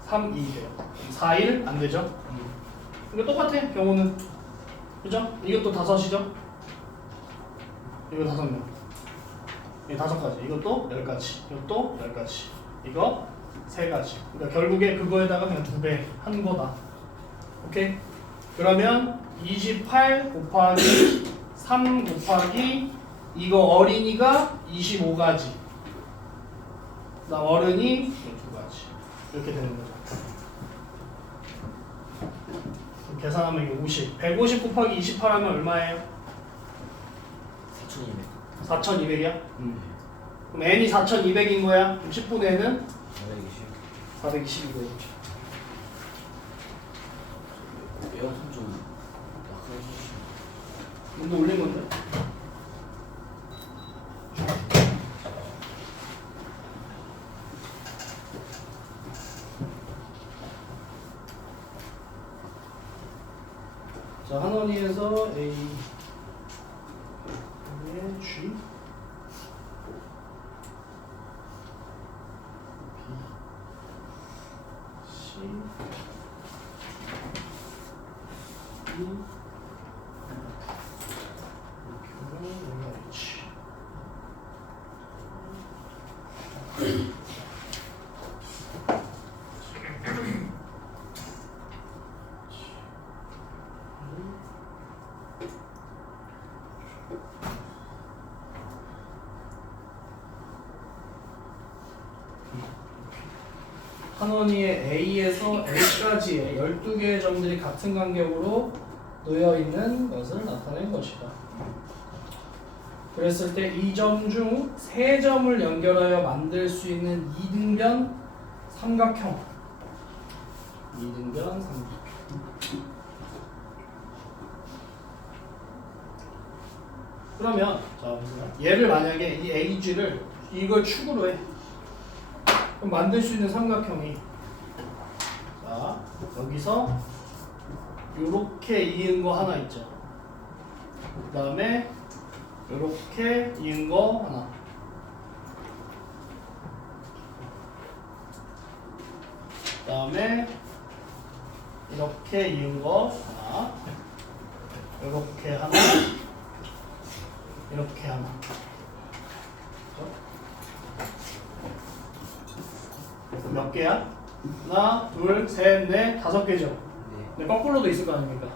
3, 2 돼요. 4, 1 안 되죠? 이거 똑같아 경우는 그죠? 이것도 5이죠? 이거 5명 이거 5가지 이것도 10가지 이것도 10가지 이거 3가지 그러니까 결국에 그거에다가 그냥 2배 한 거다. 오케이? 그러면 28 곱하기 3 곱하기 이거 어린이가 25가지 그다음 어른이 2가지 이렇게 되는 거죠. 계산하면 이게 50 150 곱하기 28 하면 얼마예요? 4,200. 4200이야? 그럼 n이 4200인 거야? 그럼 10분의 n은 420. 420이고요. 에어컨 좀 약하게 문도 올린 건데? 자, 한원이에서 A G B C D H 한원이의 A에서 H까지의 12개의 점들이 같은 간격으로 놓여 있는 것을 나타낸 것이다. 그랬을 때 이 점 중 3점을 연결하여 만들 수 있는 이등변 삼각형. 이등변 삼각형. 그러면 자 보세요. 얘를 만약에 이 AG를 이걸 축으로 해. 그럼 만들 수 있는 삼각형이 자 여기서 요렇게 이은 거 하나 있죠. 그 다음에 요렇게 이은 거 하나. 그 다음에 이렇게 이은 거 하나. 요렇게 하나. 이렇게 하나. 몇 개야? 하나, 둘, 셋, 넷, 5개죠. 근데 거꾸로도 있을 거 아닙니까?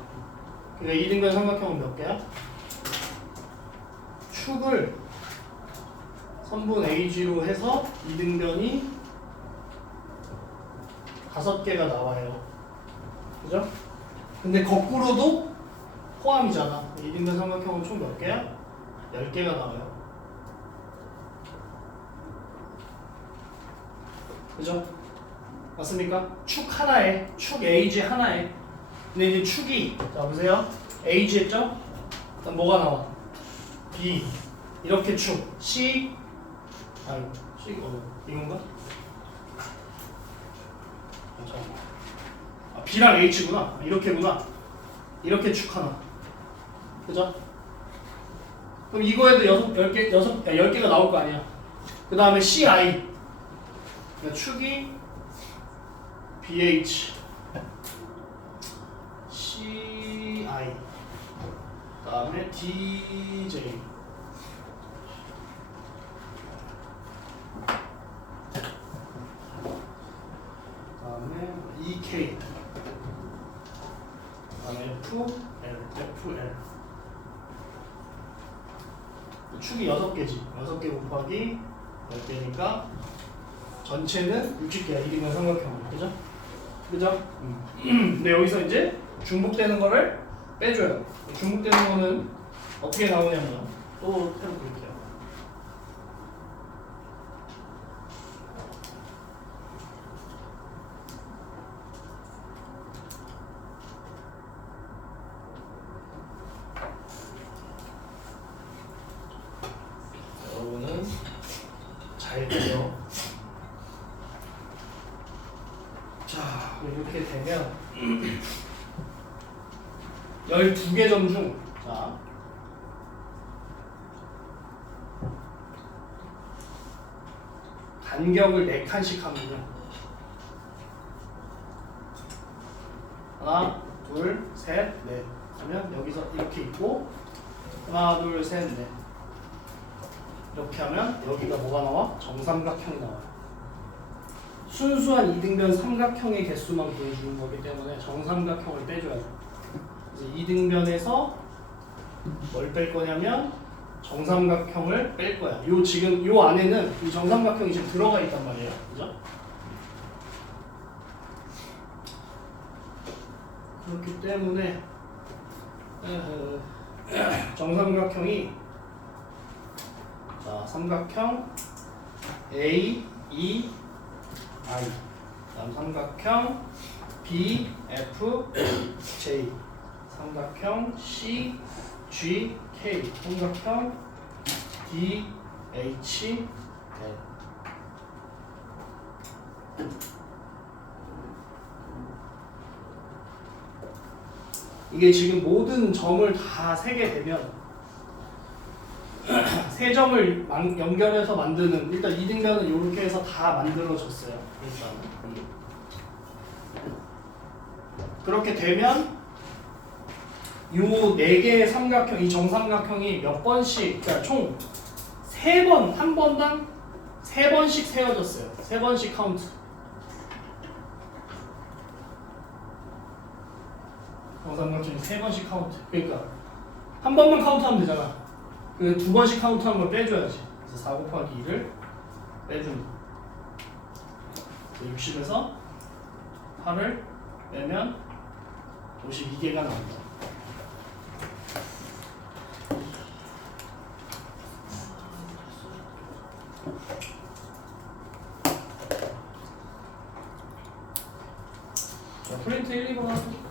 그러니까 이등변 삼각형은 몇 개야? 축을 선분 AG로 해서 이등변이 5개가 나와요. 그죠? 근데 거꾸로도 포함이잖아. 이등변 삼각형은 총 몇 개야? 10개가 나와요. 그죠? 맞습니까? 축 하나에, 축 AG 하나에. 근데 이제 축이, 자 보세요. AG 했죠? 그럼 뭐가 나와? B. 이렇게 축. C. 아이고, C, 이건가? 아, B랑 H구나. 이렇게구나. 이렇게 축 하나. 그죠? 그럼 이거에도 10개가 나올 거 아니야. 그 다음에 CI. 그러니까 축이 BH CI 그 다음에 DJ 그 다음에 EK 그 다음에 FL 축이 6개지 6개 곱하기 10개니까 전체는 60개야. 이등변 삼각형. 그죠? 그죠? 근데 여기서 이제 중복되는 거를 빼줘요. 중복되는 거는 어떻게 나오냐면 또 해볼게요. 이렇게 되면 12개 점 중 자, 간격을 4칸씩 하면요. 하나, 둘, 셋, 넷. 하면 여기서 이렇게 있고 하나, 둘, 셋, 넷. 이렇게 하면 여기가 뭐가 나와? 정삼각형이 나와요. 순수한 이등변 삼각형의 개수만 보여주는 거기 때문에 정삼각형을 빼줘야 돼. 그래서 이등변에서 뭘 뺄 거냐면 정삼각형을 뺄 거야. 요 지금 요 안에는 이 정삼각형이 지금 들어가 있단 말이에요. 그죠? 그렇기 때문에 정삼각형이 자, 삼각형 A, E, I 다음 삼각형 B, F, J 삼각형 C, G, K 삼각형 D, H, L 이게 지금 모든 점을 다 세게 되면 세 점을 연결해서 만드는 일단 이등변은 이렇게 해서 다 만들어졌어요. 일단은 그렇게 되면 요 4개의 삼각형, 이 정삼각형이 몇 번씩, 그러니까 총 3번, 한 번당 3번씩 세워졌어요. 3번씩 카운트. 정삼각형이 3번씩 카운트. 그러니까 한 번만 카운트하면 되잖아. 그 2번씩 카운트하는 걸 빼줘야지. 그래서 4 곱하기 2를 빼준다. 60에서 8을 빼면 52개가 나온다. 자, 프린트 1, 2번 하고.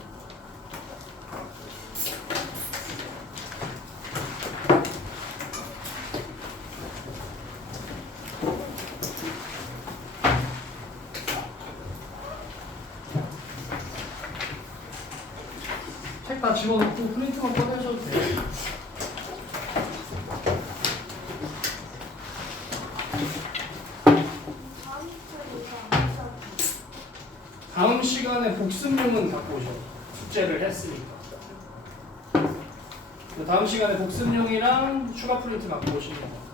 책 다 집어넣고 프린트만 꺼내셔도 돼요. 다음 시간에 복습용은 갖고 오셔. 숙제를 했으니까. 다음 시간에 복습용이랑 추가 프린트 갖고 오시면 돼요.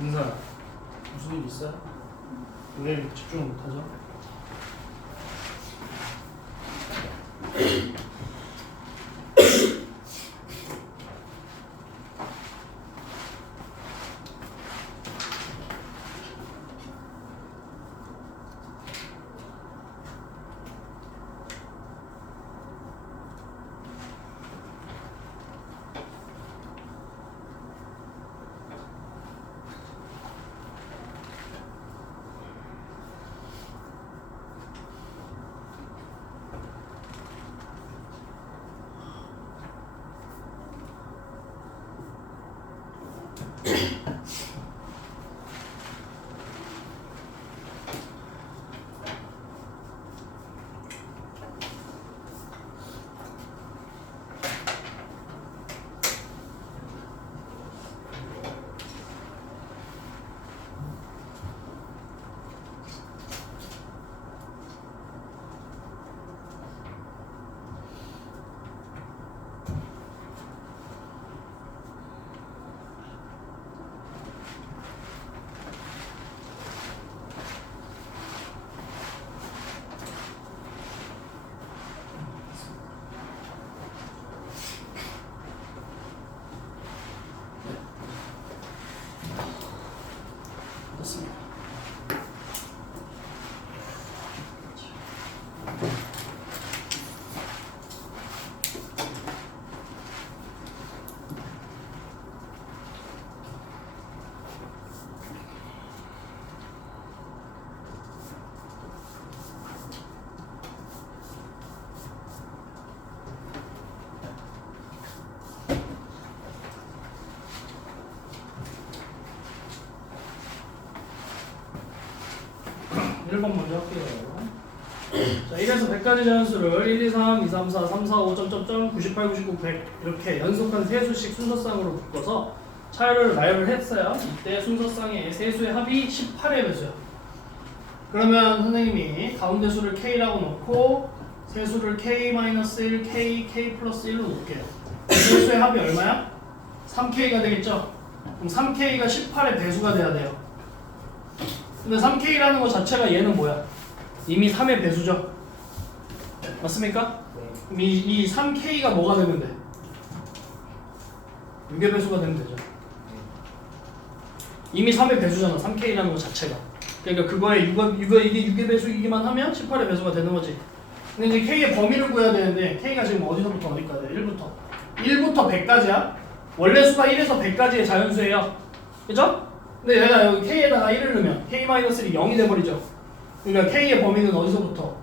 은사야, 무슨 일 있어요? 왜 집중 못하죠? 1번 먼저 할게요. 자, 1에서 100까지 자연수를 1, 2, 3, 2, 3, 4, 3, 4, 5, 98, 99, 100 이렇게 연속한 세 수씩 순서쌍으로 묶어서 차이를 나열을 했어요. 이때 순서쌍의 세 수의 합이 18의 배수야. 그러면 선생님이 가운데 수를 K라고 놓고 세 수를 K-1, K, K 플러스 1로 놓을게요. 세 수의 합이 얼마야? 3K가 되겠죠? 그럼 3K가 18의 배수가 돼야 돼요. 근데 3K라는 것 자체가 얘는 뭐야? 이미 3의 배수죠? 맞습니까? 그럼 이 3K가 뭐가 되면 돼? 6의 배수가 되면 되죠. 이미 3의 배수잖아. 3K라는 것 자체가. 그러니까 그거에 이게 6의 배수이기만 하면 18의 배수가 되는 거지. 근데 이제 K의 범위를 구해야 되는데 K가 지금 어디서부터 어디까지? 1부터 100까지야. 원래 수가 1에서 100까지의 자연수예요. 그죠? 근데 내가 여기 K에다가 1을 넣으면 K-1이 0이 돼버리죠. 그러니까 K의 범위는 어디서부터?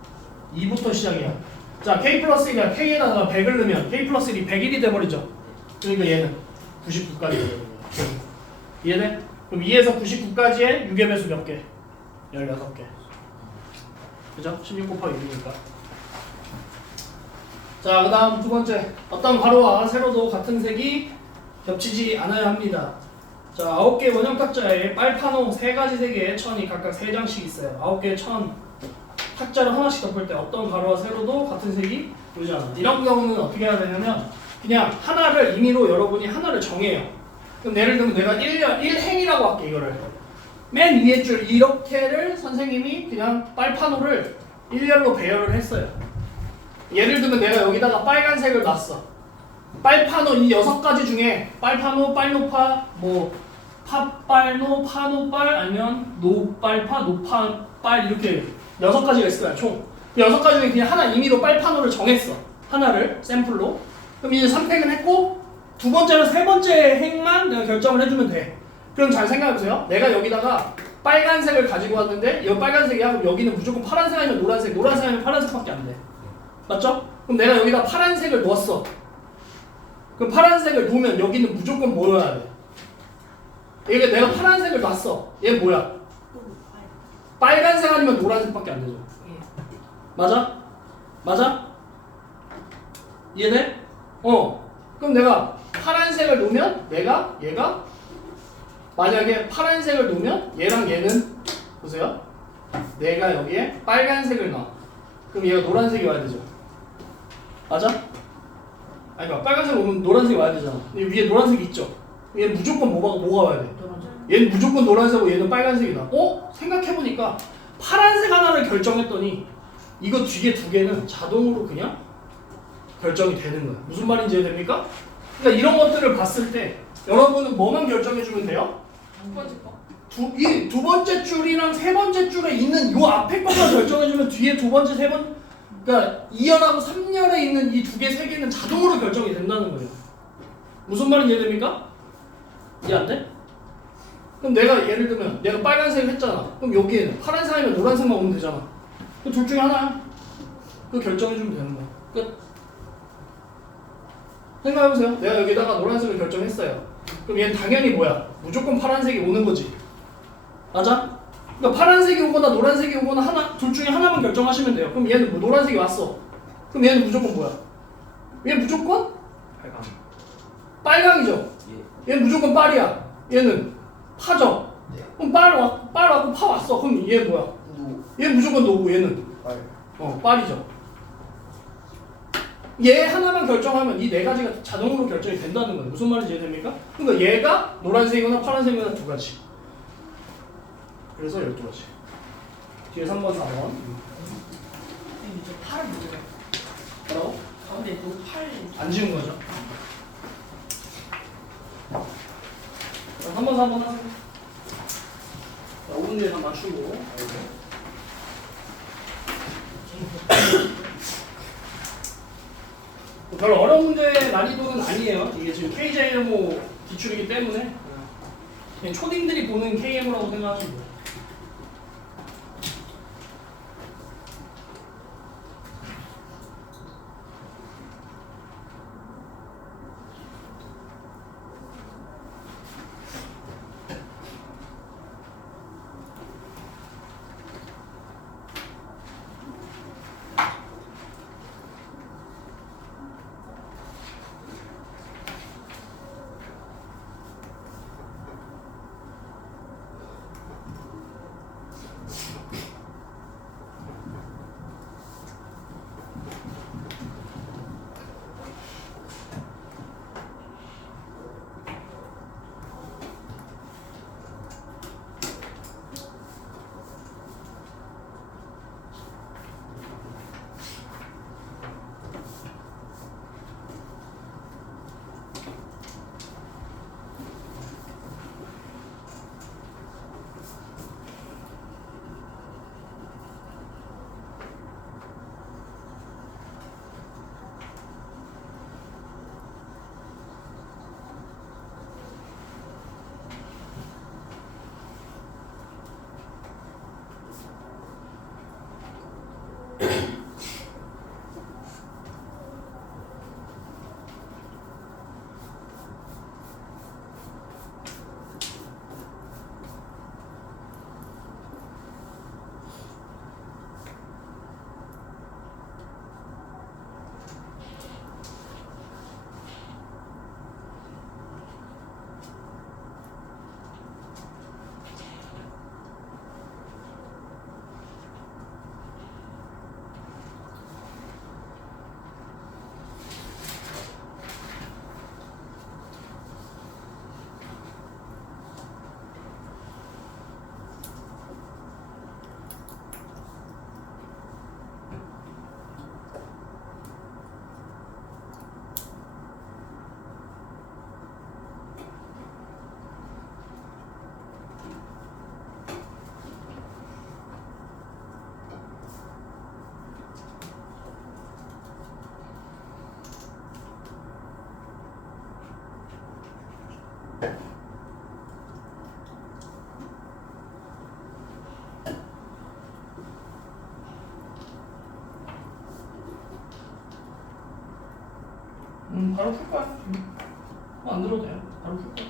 2부터 시작이야. 자, K 플러스 1이 K에다가 100을 넣으면 K 플러스 1이 101이 돼버리죠. 그러니까 얘는 99까지 돼버려요. 이해돼? 그럼 2에서 99까지의 6의 배수 몇 개? 16개. 그죠? 16 곱하기 6이니까. 자, 그 다음 두 번째. 어떤 가로와 세로도 같은 색이 겹치지 않아야 합니다. 자, 9개 원형 탁자에 빨판호 3가지 색의 천이 각각 3장씩 있어요. 9개의 천 탁자를 하나씩 덮을 때 어떤 가로와 세로도 같은 색이 보이지 않아. 이런 경우는 어떻게 해야 되냐면 그냥 하나를 임의로 여러분이 하나를 정해요. 그럼 예를 들면 내가 1행이라고 할게. 이거를 맨 위에 줄 이렇게를 선생님이 그냥 빨판호를 1열로 배열을 했어요. 예를 들면 내가 여기다가 빨간색을 놨어. 빨판호 이 6가지 중에 빨판호, 빨노파, 뭐 팥빨노, 파노빨 아니면 노빨파, 노파빨 이렇게 6가지가 있을 거야 총. 그 6가지 중에 그냥 하나 임의로 빨판호를 정했어. 하나를 샘플로. 그럼 이제 선택은 했고 두 번째랑 세 번째 행만 내가 결정을 해주면 돼. 그럼 잘 생각해보세요. 내가 여기다가 빨간색을 가지고 왔는데 이 빨간색이야. 그럼 여기는 무조건 파란색 아니면 노란색, 노란색 아니면 파란색밖에 안 돼. 맞죠? 그럼 내가 여기다 파란색을 넣었어. 그럼 파란색을 놓으면 여기는 무조건 뭐여야 돼? 이게 내가 파란색을 놨어. 얘는 뭐야? 빨간색 아니면 노란색밖에 안 되죠. 맞아? 맞아? 이해돼? 그럼 내가 파란색을 놓으면 얘가 만약에 파란색을 놓으면 얘랑 얘는 보세요. 내가 여기에 빨간색을 넣어. 그럼 얘가 노란색이 와야 되죠. 맞아? 아니 그러니까 빨간색 오면 노란색이 와야 되잖아. 근데 위에 노란색이 있죠. 얘는 무조건 뭐가 와야 돼? 얘는 무조건 노란색이고 얘는 빨간색이다. 생각해보니까 파란색 하나를 결정했더니 이거 뒤에 두 개는 자동으로 그냥 결정이 되는 거야. 무슨 말인지 이해됩니까? 그러니까 이런 것들을 봤을 때 여러분은 뭐만 결정해주면 돼요? 두 번째 거. 이 두 번째 줄이랑 세 번째 줄에 있는 요 앞에 것만 결정해주면 뒤에 두 번째, 세 번, 그러니까 2열하고 3열에 있는 이 두 개, 세 개는 자동으로 결정이 된다는 거예요. 무슨 말인지 이해됩니까? 이해 안 돼? 그럼 내가 예를 들면 내가 빨간색을 했잖아. 그럼 여기에는 파란색 아니면 노란색만 오면 되잖아. 그 둘 중에 하나야. 그거 결정해주면 되는 거야. 끝. 생각해보세요. 내가 여기다가 노란색을 결정했어요. 그럼 얘는 당연히 뭐야? 무조건 파란색이 오는 거지. 맞아? 그러니까 파란색이 오거나 노란색이 오거나 둘 중에 하나만 결정하시면 돼요. 그럼 얘는 뭐 노란색이 왔어. 그럼 얘는 무조건 뭐야? 얘는 무조건 빨강. 빨강이죠. 얘는 무조건 빨이야. 얘는 파죠. 그럼 빨 왔고 파 왔어. 그럼 얘 뭐야? 얘는 무조건 노고 얘는 빨이죠. 얘 하나만 결정하면 이 네 가지가 자동으로 결정이 된다는 거예요. 무슨 말인지 이해됩니까? 그러니까 얘가 노란색이거나 파란색이거나 두 가지. 그래서 12가지. 뒤에 3번, 4번. 근데 저 팔은 뭐예요? 뭐라고? 가운데 노팔. 안 지운 거죠. 3번, 4번 하세요. 자, 5분 뒤에 다 맞추고. 별로 어려운 문제의 난이도는 아니에요. 이게 지금 KJMO 기출이기 때문에 그냥 초딩들이 보는 KMO라고 생각하시면 돼요. 바로 풀 거야. 안 들어도 돼요. 바로 풀 거야.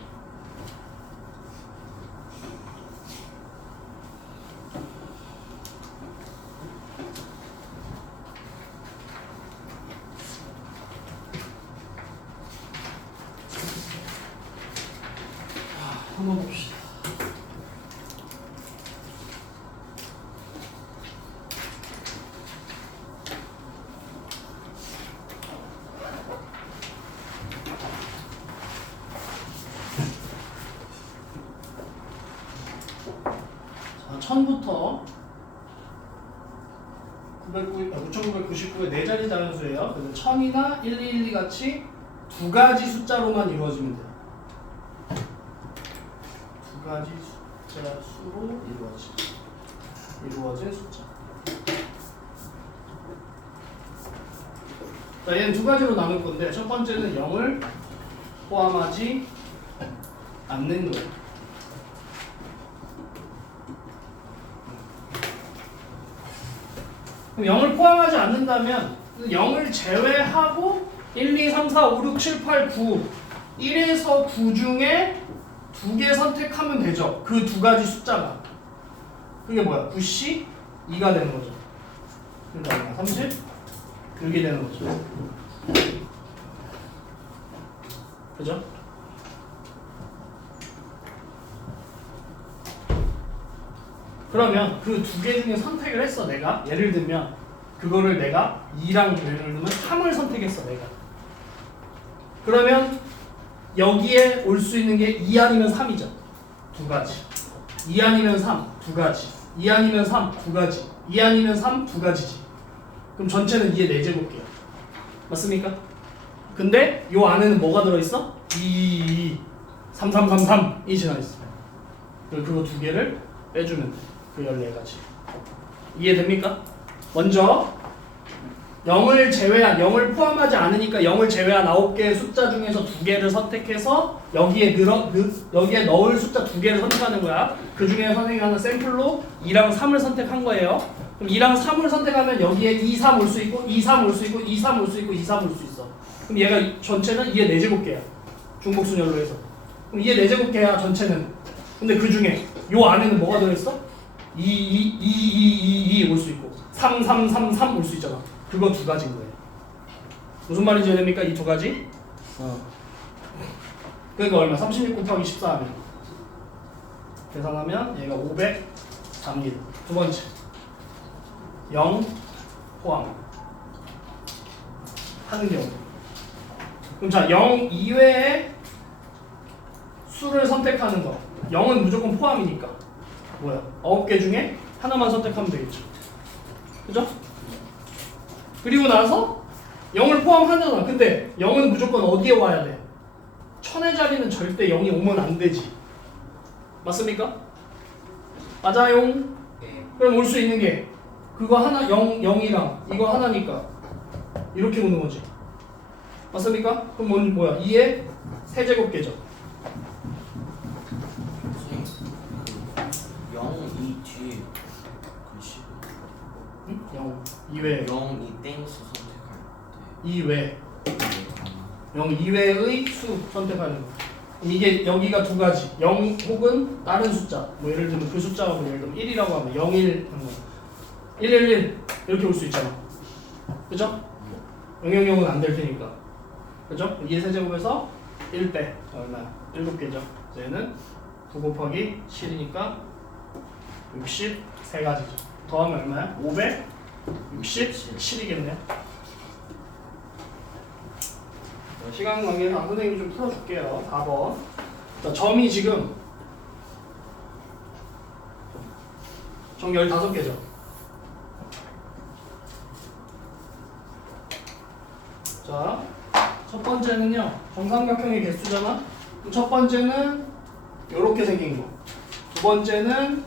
한번 봅시다. 자, 1000부터 9999의 네 자리 자연수예요. 그래서 1000이나 1212 같이 두 가지 숫자로만 이루어지면 돼요. 두 가지 숫자 수로 이루어진 숫자. 자, 얘는 두 가지로 나눌 건데 첫 번째는 0을 포함하지 않는 거예요. 그럼 0을 포함하지 않는다면 0을 제외하고 1, 2, 3, 4, 5, 6, 7, 8, 9 1에서 9 중에 두 개 선택하면 되죠. 그 두 가지 숫자가. 그게 뭐야? 9C 2가 되는 거죠. 그러니까 30 6이 되는 거죠. 그죠? 그러면 그 두 개 중에 선택을 했어 내가. 예를 들면 그거를 내가 2랑 예를 들면 3을 선택했어 내가. 그러면 여기에 올 수 있는 게 2 아니면 3이죠. 두 가지. 2 아니면 3 두 가지. 2 아니면 3 두 가지. 2 아니면 3 두 가지지. 그럼 전체는 2의 4제곱이야. 맞습니까? 근데 요 안에는 뭐가 들어있어? 2, 3, 3, 3, 3이 지나있어. 그거 두 개를 빼주면 돼. 그 14가지. 이해됩니까? 먼저 0을 제외한, 0을 포함하지 않으니까 0을 제외한 9개의 숫자 중에서 두 개를 선택해서 여기에 넣을 숫자 두 개를 선택하는 거야. 그 중에 선택하는 샘플로 2랑 3을 선택한 거예요. 그럼 2랑 3을 선택하면 여기에 2, 3 올 수 있고 2, 3 올 수 있고 2, 3 올 수 있고 2, 3 올 수 있어. 그럼 얘가 전체는 2의 4제곱개야. 중복순열로 해서. 그럼 2의 4제곱개야 전체는. 근데 그 중에 요 안에는 뭐가 들어있어? 2, 2, 2, 2, 2, 2 올 수 있고 3, 3, 3, 3 올 수 있잖아. 그거 두 가지인 거예요. 무슨 말인지 이해됩니까? 이 두 가지? 그러니까 얼마? 36 곱하기 14 하면 계산하면 얘가 504입니다. 두 번째 0 포함 하는 경우. 그럼 자, 0 이외에 수를 선택하는 거. 0은 무조건 포함이니까 뭐야? 9개 중에 하나만 선택하면 되겠죠. 그죠? 그리고 나서 0을 포함하잖아. 근데 0은 무조건 어디에 와야 돼? 1000의 자리는 절대 0이 오면 안 되지. 맞습니까? 맞아요. 그럼 올 수 있는 게 그거 하나 0이랑 이거 하나니까 이렇게 오는 거지. 맞습니까? 그럼 뭐야? 2의 세제곱계죠. 0, 2 뒤에 글씨 응? 0 2외 0, 2 땡수 선택할 2외 때 0 이외의 수 선택하는 거. 이게 여기가 두 가지 0 혹은 다른 숫자. 뭐 예를 들면 그 숫자가 뭐 예를 들면 1이라고 하면 01 하는 거. 111 이렇게 올 수 있잖아. 그죠? 000은 안 될 테니까. 그죠? 2의 세제곱에서 1 빼. 얼마야? 7개죠. 얘는 9 곱하기 7이니까 63가지죠. 더하면 얼마야? 567이겠네요. 시간 관계상 선생님이 좀 풀어줄게요. 4번. 자, 점이 지금 점 15개죠. 자, 첫 번째는요. 정삼각형의 개수잖아. 그럼 첫 번째는 요렇게 생긴 거. 두 번째는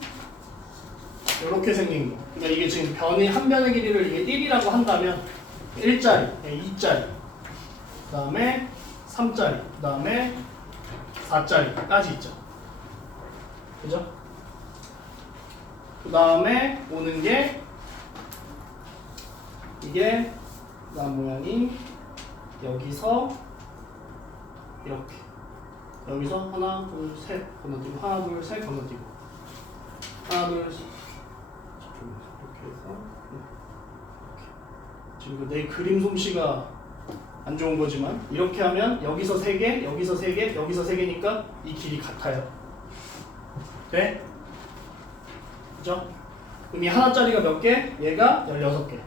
요렇게 생긴 거. 그러니까 이게 지금 변이 한 변의 길이를 이게 1이라고 한다면 1짜리, 2짜리, 그 다음에 3짜리, 그 다음에 4짜리까지 있죠. 그죠? 그 다음에 오는 게 이게 난 모양이 여기서 이렇게 여기서 하나 둘 셋 건너뛰고 하나 둘 셋 건너뛰고 하나 둘 셋 이렇게 해서 이렇게. 지금 내 그림 솜씨가 안 좋은 거지만 이렇게 하면 여기서 3개 여기서 3개 여기서 3개니까 이 길이 같아요. 돼? 그죠? 그럼 이 하나짜리가 몇 개? 얘가 16개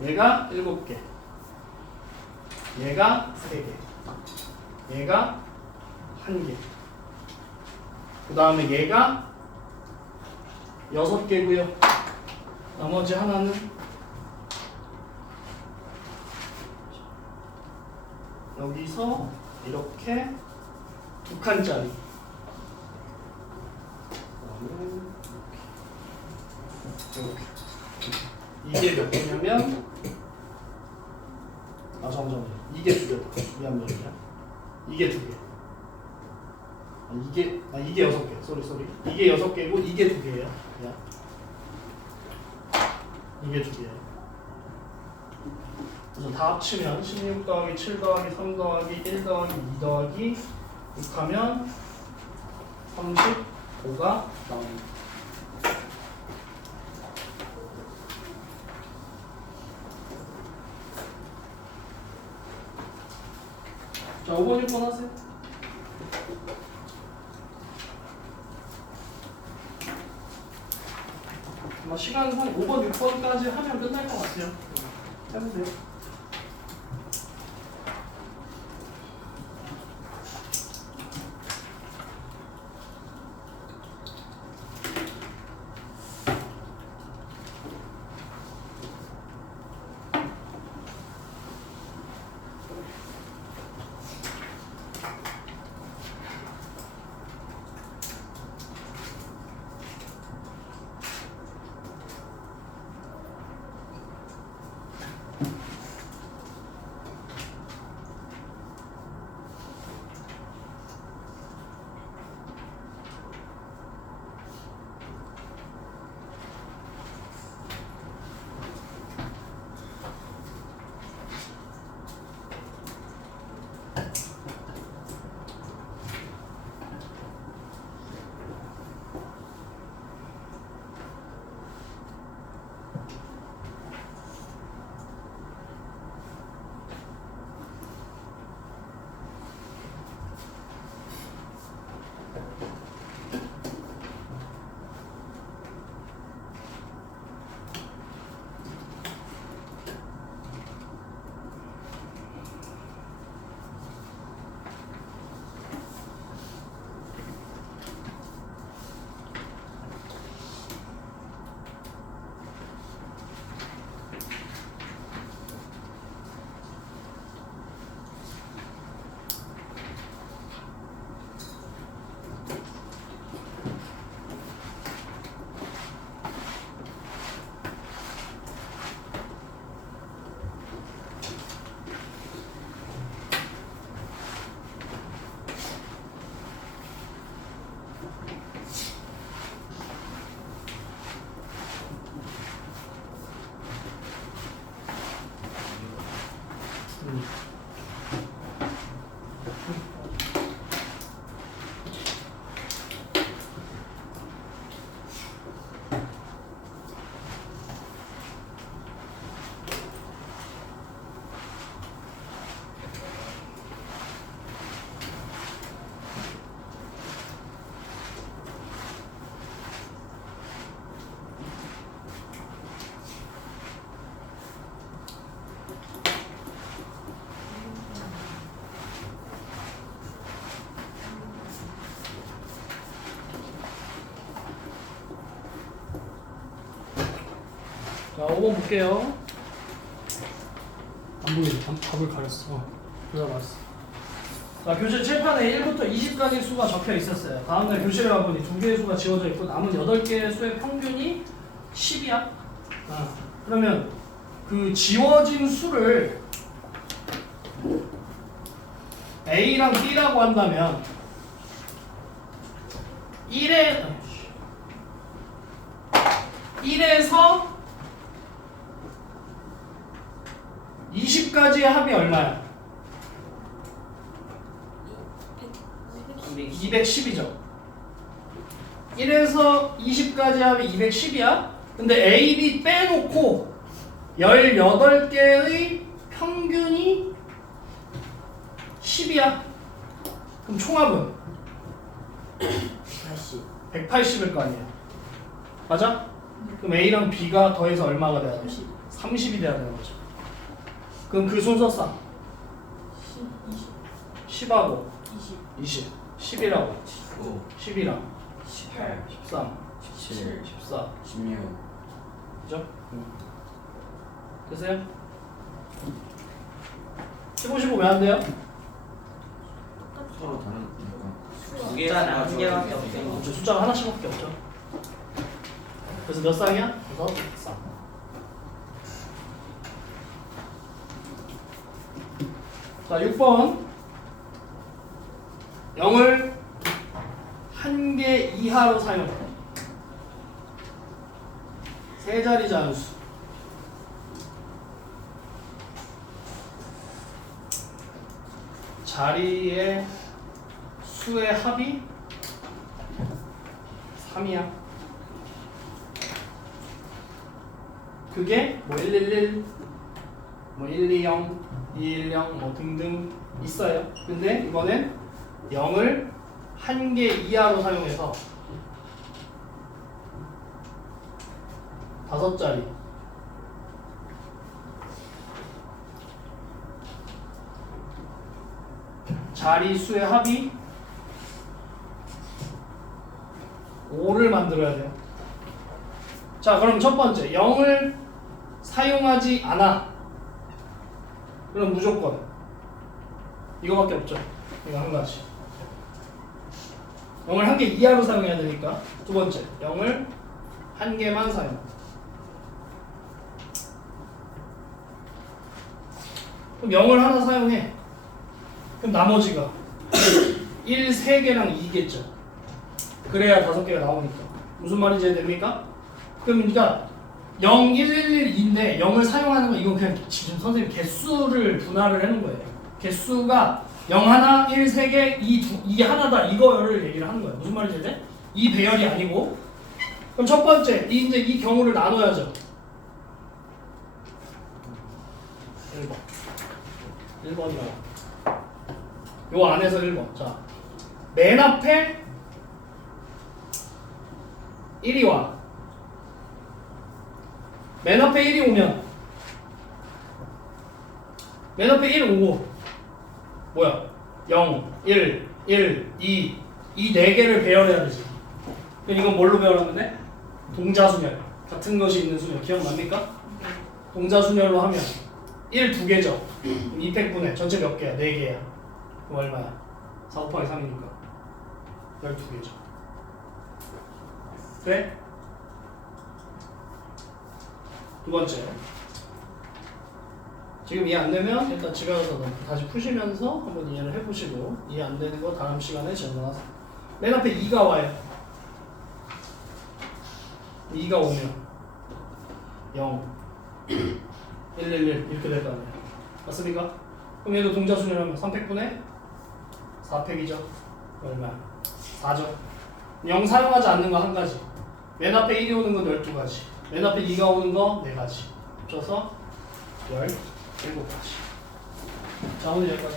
얘가 7개 얘가 3개 얘가 1개 그 다음에 얘가 6개고요 나머지 하나는 여기서 이렇게 2칸짜리 이게 몇 개냐면 잠깐만 이게 2개다 미안 이게 2개 이게 6개 쏘리 이게 6개고 이게 2개예요 야. 이게 2개예요 그래서 다 합치면 16 더하기 7 더하기 3 더하기 1 더하기 2 더하기 6 하면 35가 나옵니다. 자, 5번, 6번 하세요. 아마 시간상 5번, 6번까지 하면 끝날 것 같아요. 해보세요. 자, 5번 볼게요. 안 보이네. 답을 가렸어. 그래서 맞았어. 자, 교실 칠판에 1부터 20까지 수가 적혀 있었어요. 다음날 교실에 가보니 2개의 수가 지워져 있고 남은 8개의 수의 평균이 10이야. 그러면 그 지워진 수를 A랑 B라고 한다면 1에서 20까지의 합이 얼마야? 210이죠. 1에서 20까지 하면 210이야. 근데 A, B 빼놓고 18개의 평균이 10이야. 그럼 총합은 80. 180일 거 아니야. 맞아? 그럼 A랑 B가 더해서 얼마가 돼야 돼? 30이 돼야 되는 거죠. 그럼 그 순서 싸. 10, 10하고 20, 20, 10이라고 19 10이랑 18, 13, 17 14 16 그죠? 됐어요? 15, 15 왜 안 돼요? 서로 다르니까 두 숫자는 한 개밖에 가지고 없어요. 그렇죠. 숫자가 하나씩밖에 없죠. 그래서 몇 쌍이야? 그래서 쌍. 자, 6번 0을 한 개 이하로 사용해. 세 자리 자연수. 자리의 수의 합이 3이야. 그게 뭐 111, 뭐 120, 210 뭐 등등 있어요. 근데 이번엔 0을 한 개 이하로 사용해서 5자리 자리 수의 합이 5를 만들어야 돼요. 자, 그럼 첫 번째 0을 사용하지 않아. 그럼 무조건 이거밖에 없죠. 이거 한 가지. 0을 한 개 이하로 사용해야 되니까. 두 번째 0을 한 개만 사용. 그럼 0을 하나 사용해. 그럼 나머지가 1, 3개랑 2겠죠. 그래야 5개가 나오니까. 무슨 말인지 이해됩니까? 그럼 그러니까 0, 1, 1, 1, 2인데 0을 사용하는 건 이건 그냥 지금 선생님 개수를 분할을 해놓은 거예요. 개수가 0 하나, 1, 3개, 2 하나다 이거를 얘기를 하는 거예요. 무슨 말인지 이제? 이 배열이 아니고. 그럼 첫 번째 이제 이 경우를 나눠야죠. 1번 1번이요. 요 안에서 1번. 자, 맨 앞에 1이 와. 맨 앞에 1이 오면 맨 앞에 1 오고 뭐야? 0, 1, 1, 2 이 4개를 배열해야 되지. 그럼 이건 뭘로 배열하면 돼? 동자순열. 같은 것이 있는 순열. 기억납니까? 동자순열로 하면 1, 2개죠. 200분의 전체 몇 개야? 4개야. 그럼 얼마야? 4 곱하기 3이니까 12개죠. 그래? 두 번째. 지금 이해 안 되면 일단 집에 가서 다시 푸시면서 한번 이해를 해보시고 이해 안 되는 거 다음 시간에 질문하세요. 맨 앞에 2가 와요. 2가 오면 0, 1, 1, 1 이렇게 될 거 아니에요. 맞습니까? 그럼 얘도 동자순열하면 3팩분의 4팩이죠. 얼마야? 4죠. 0 사용하지 않는 거 한 가지. 맨 앞에 1이 오는 건 12가지. 맨 앞에 2가 오는 거 4가지. 합쳐서 17가지. 자, 오늘 여기까지.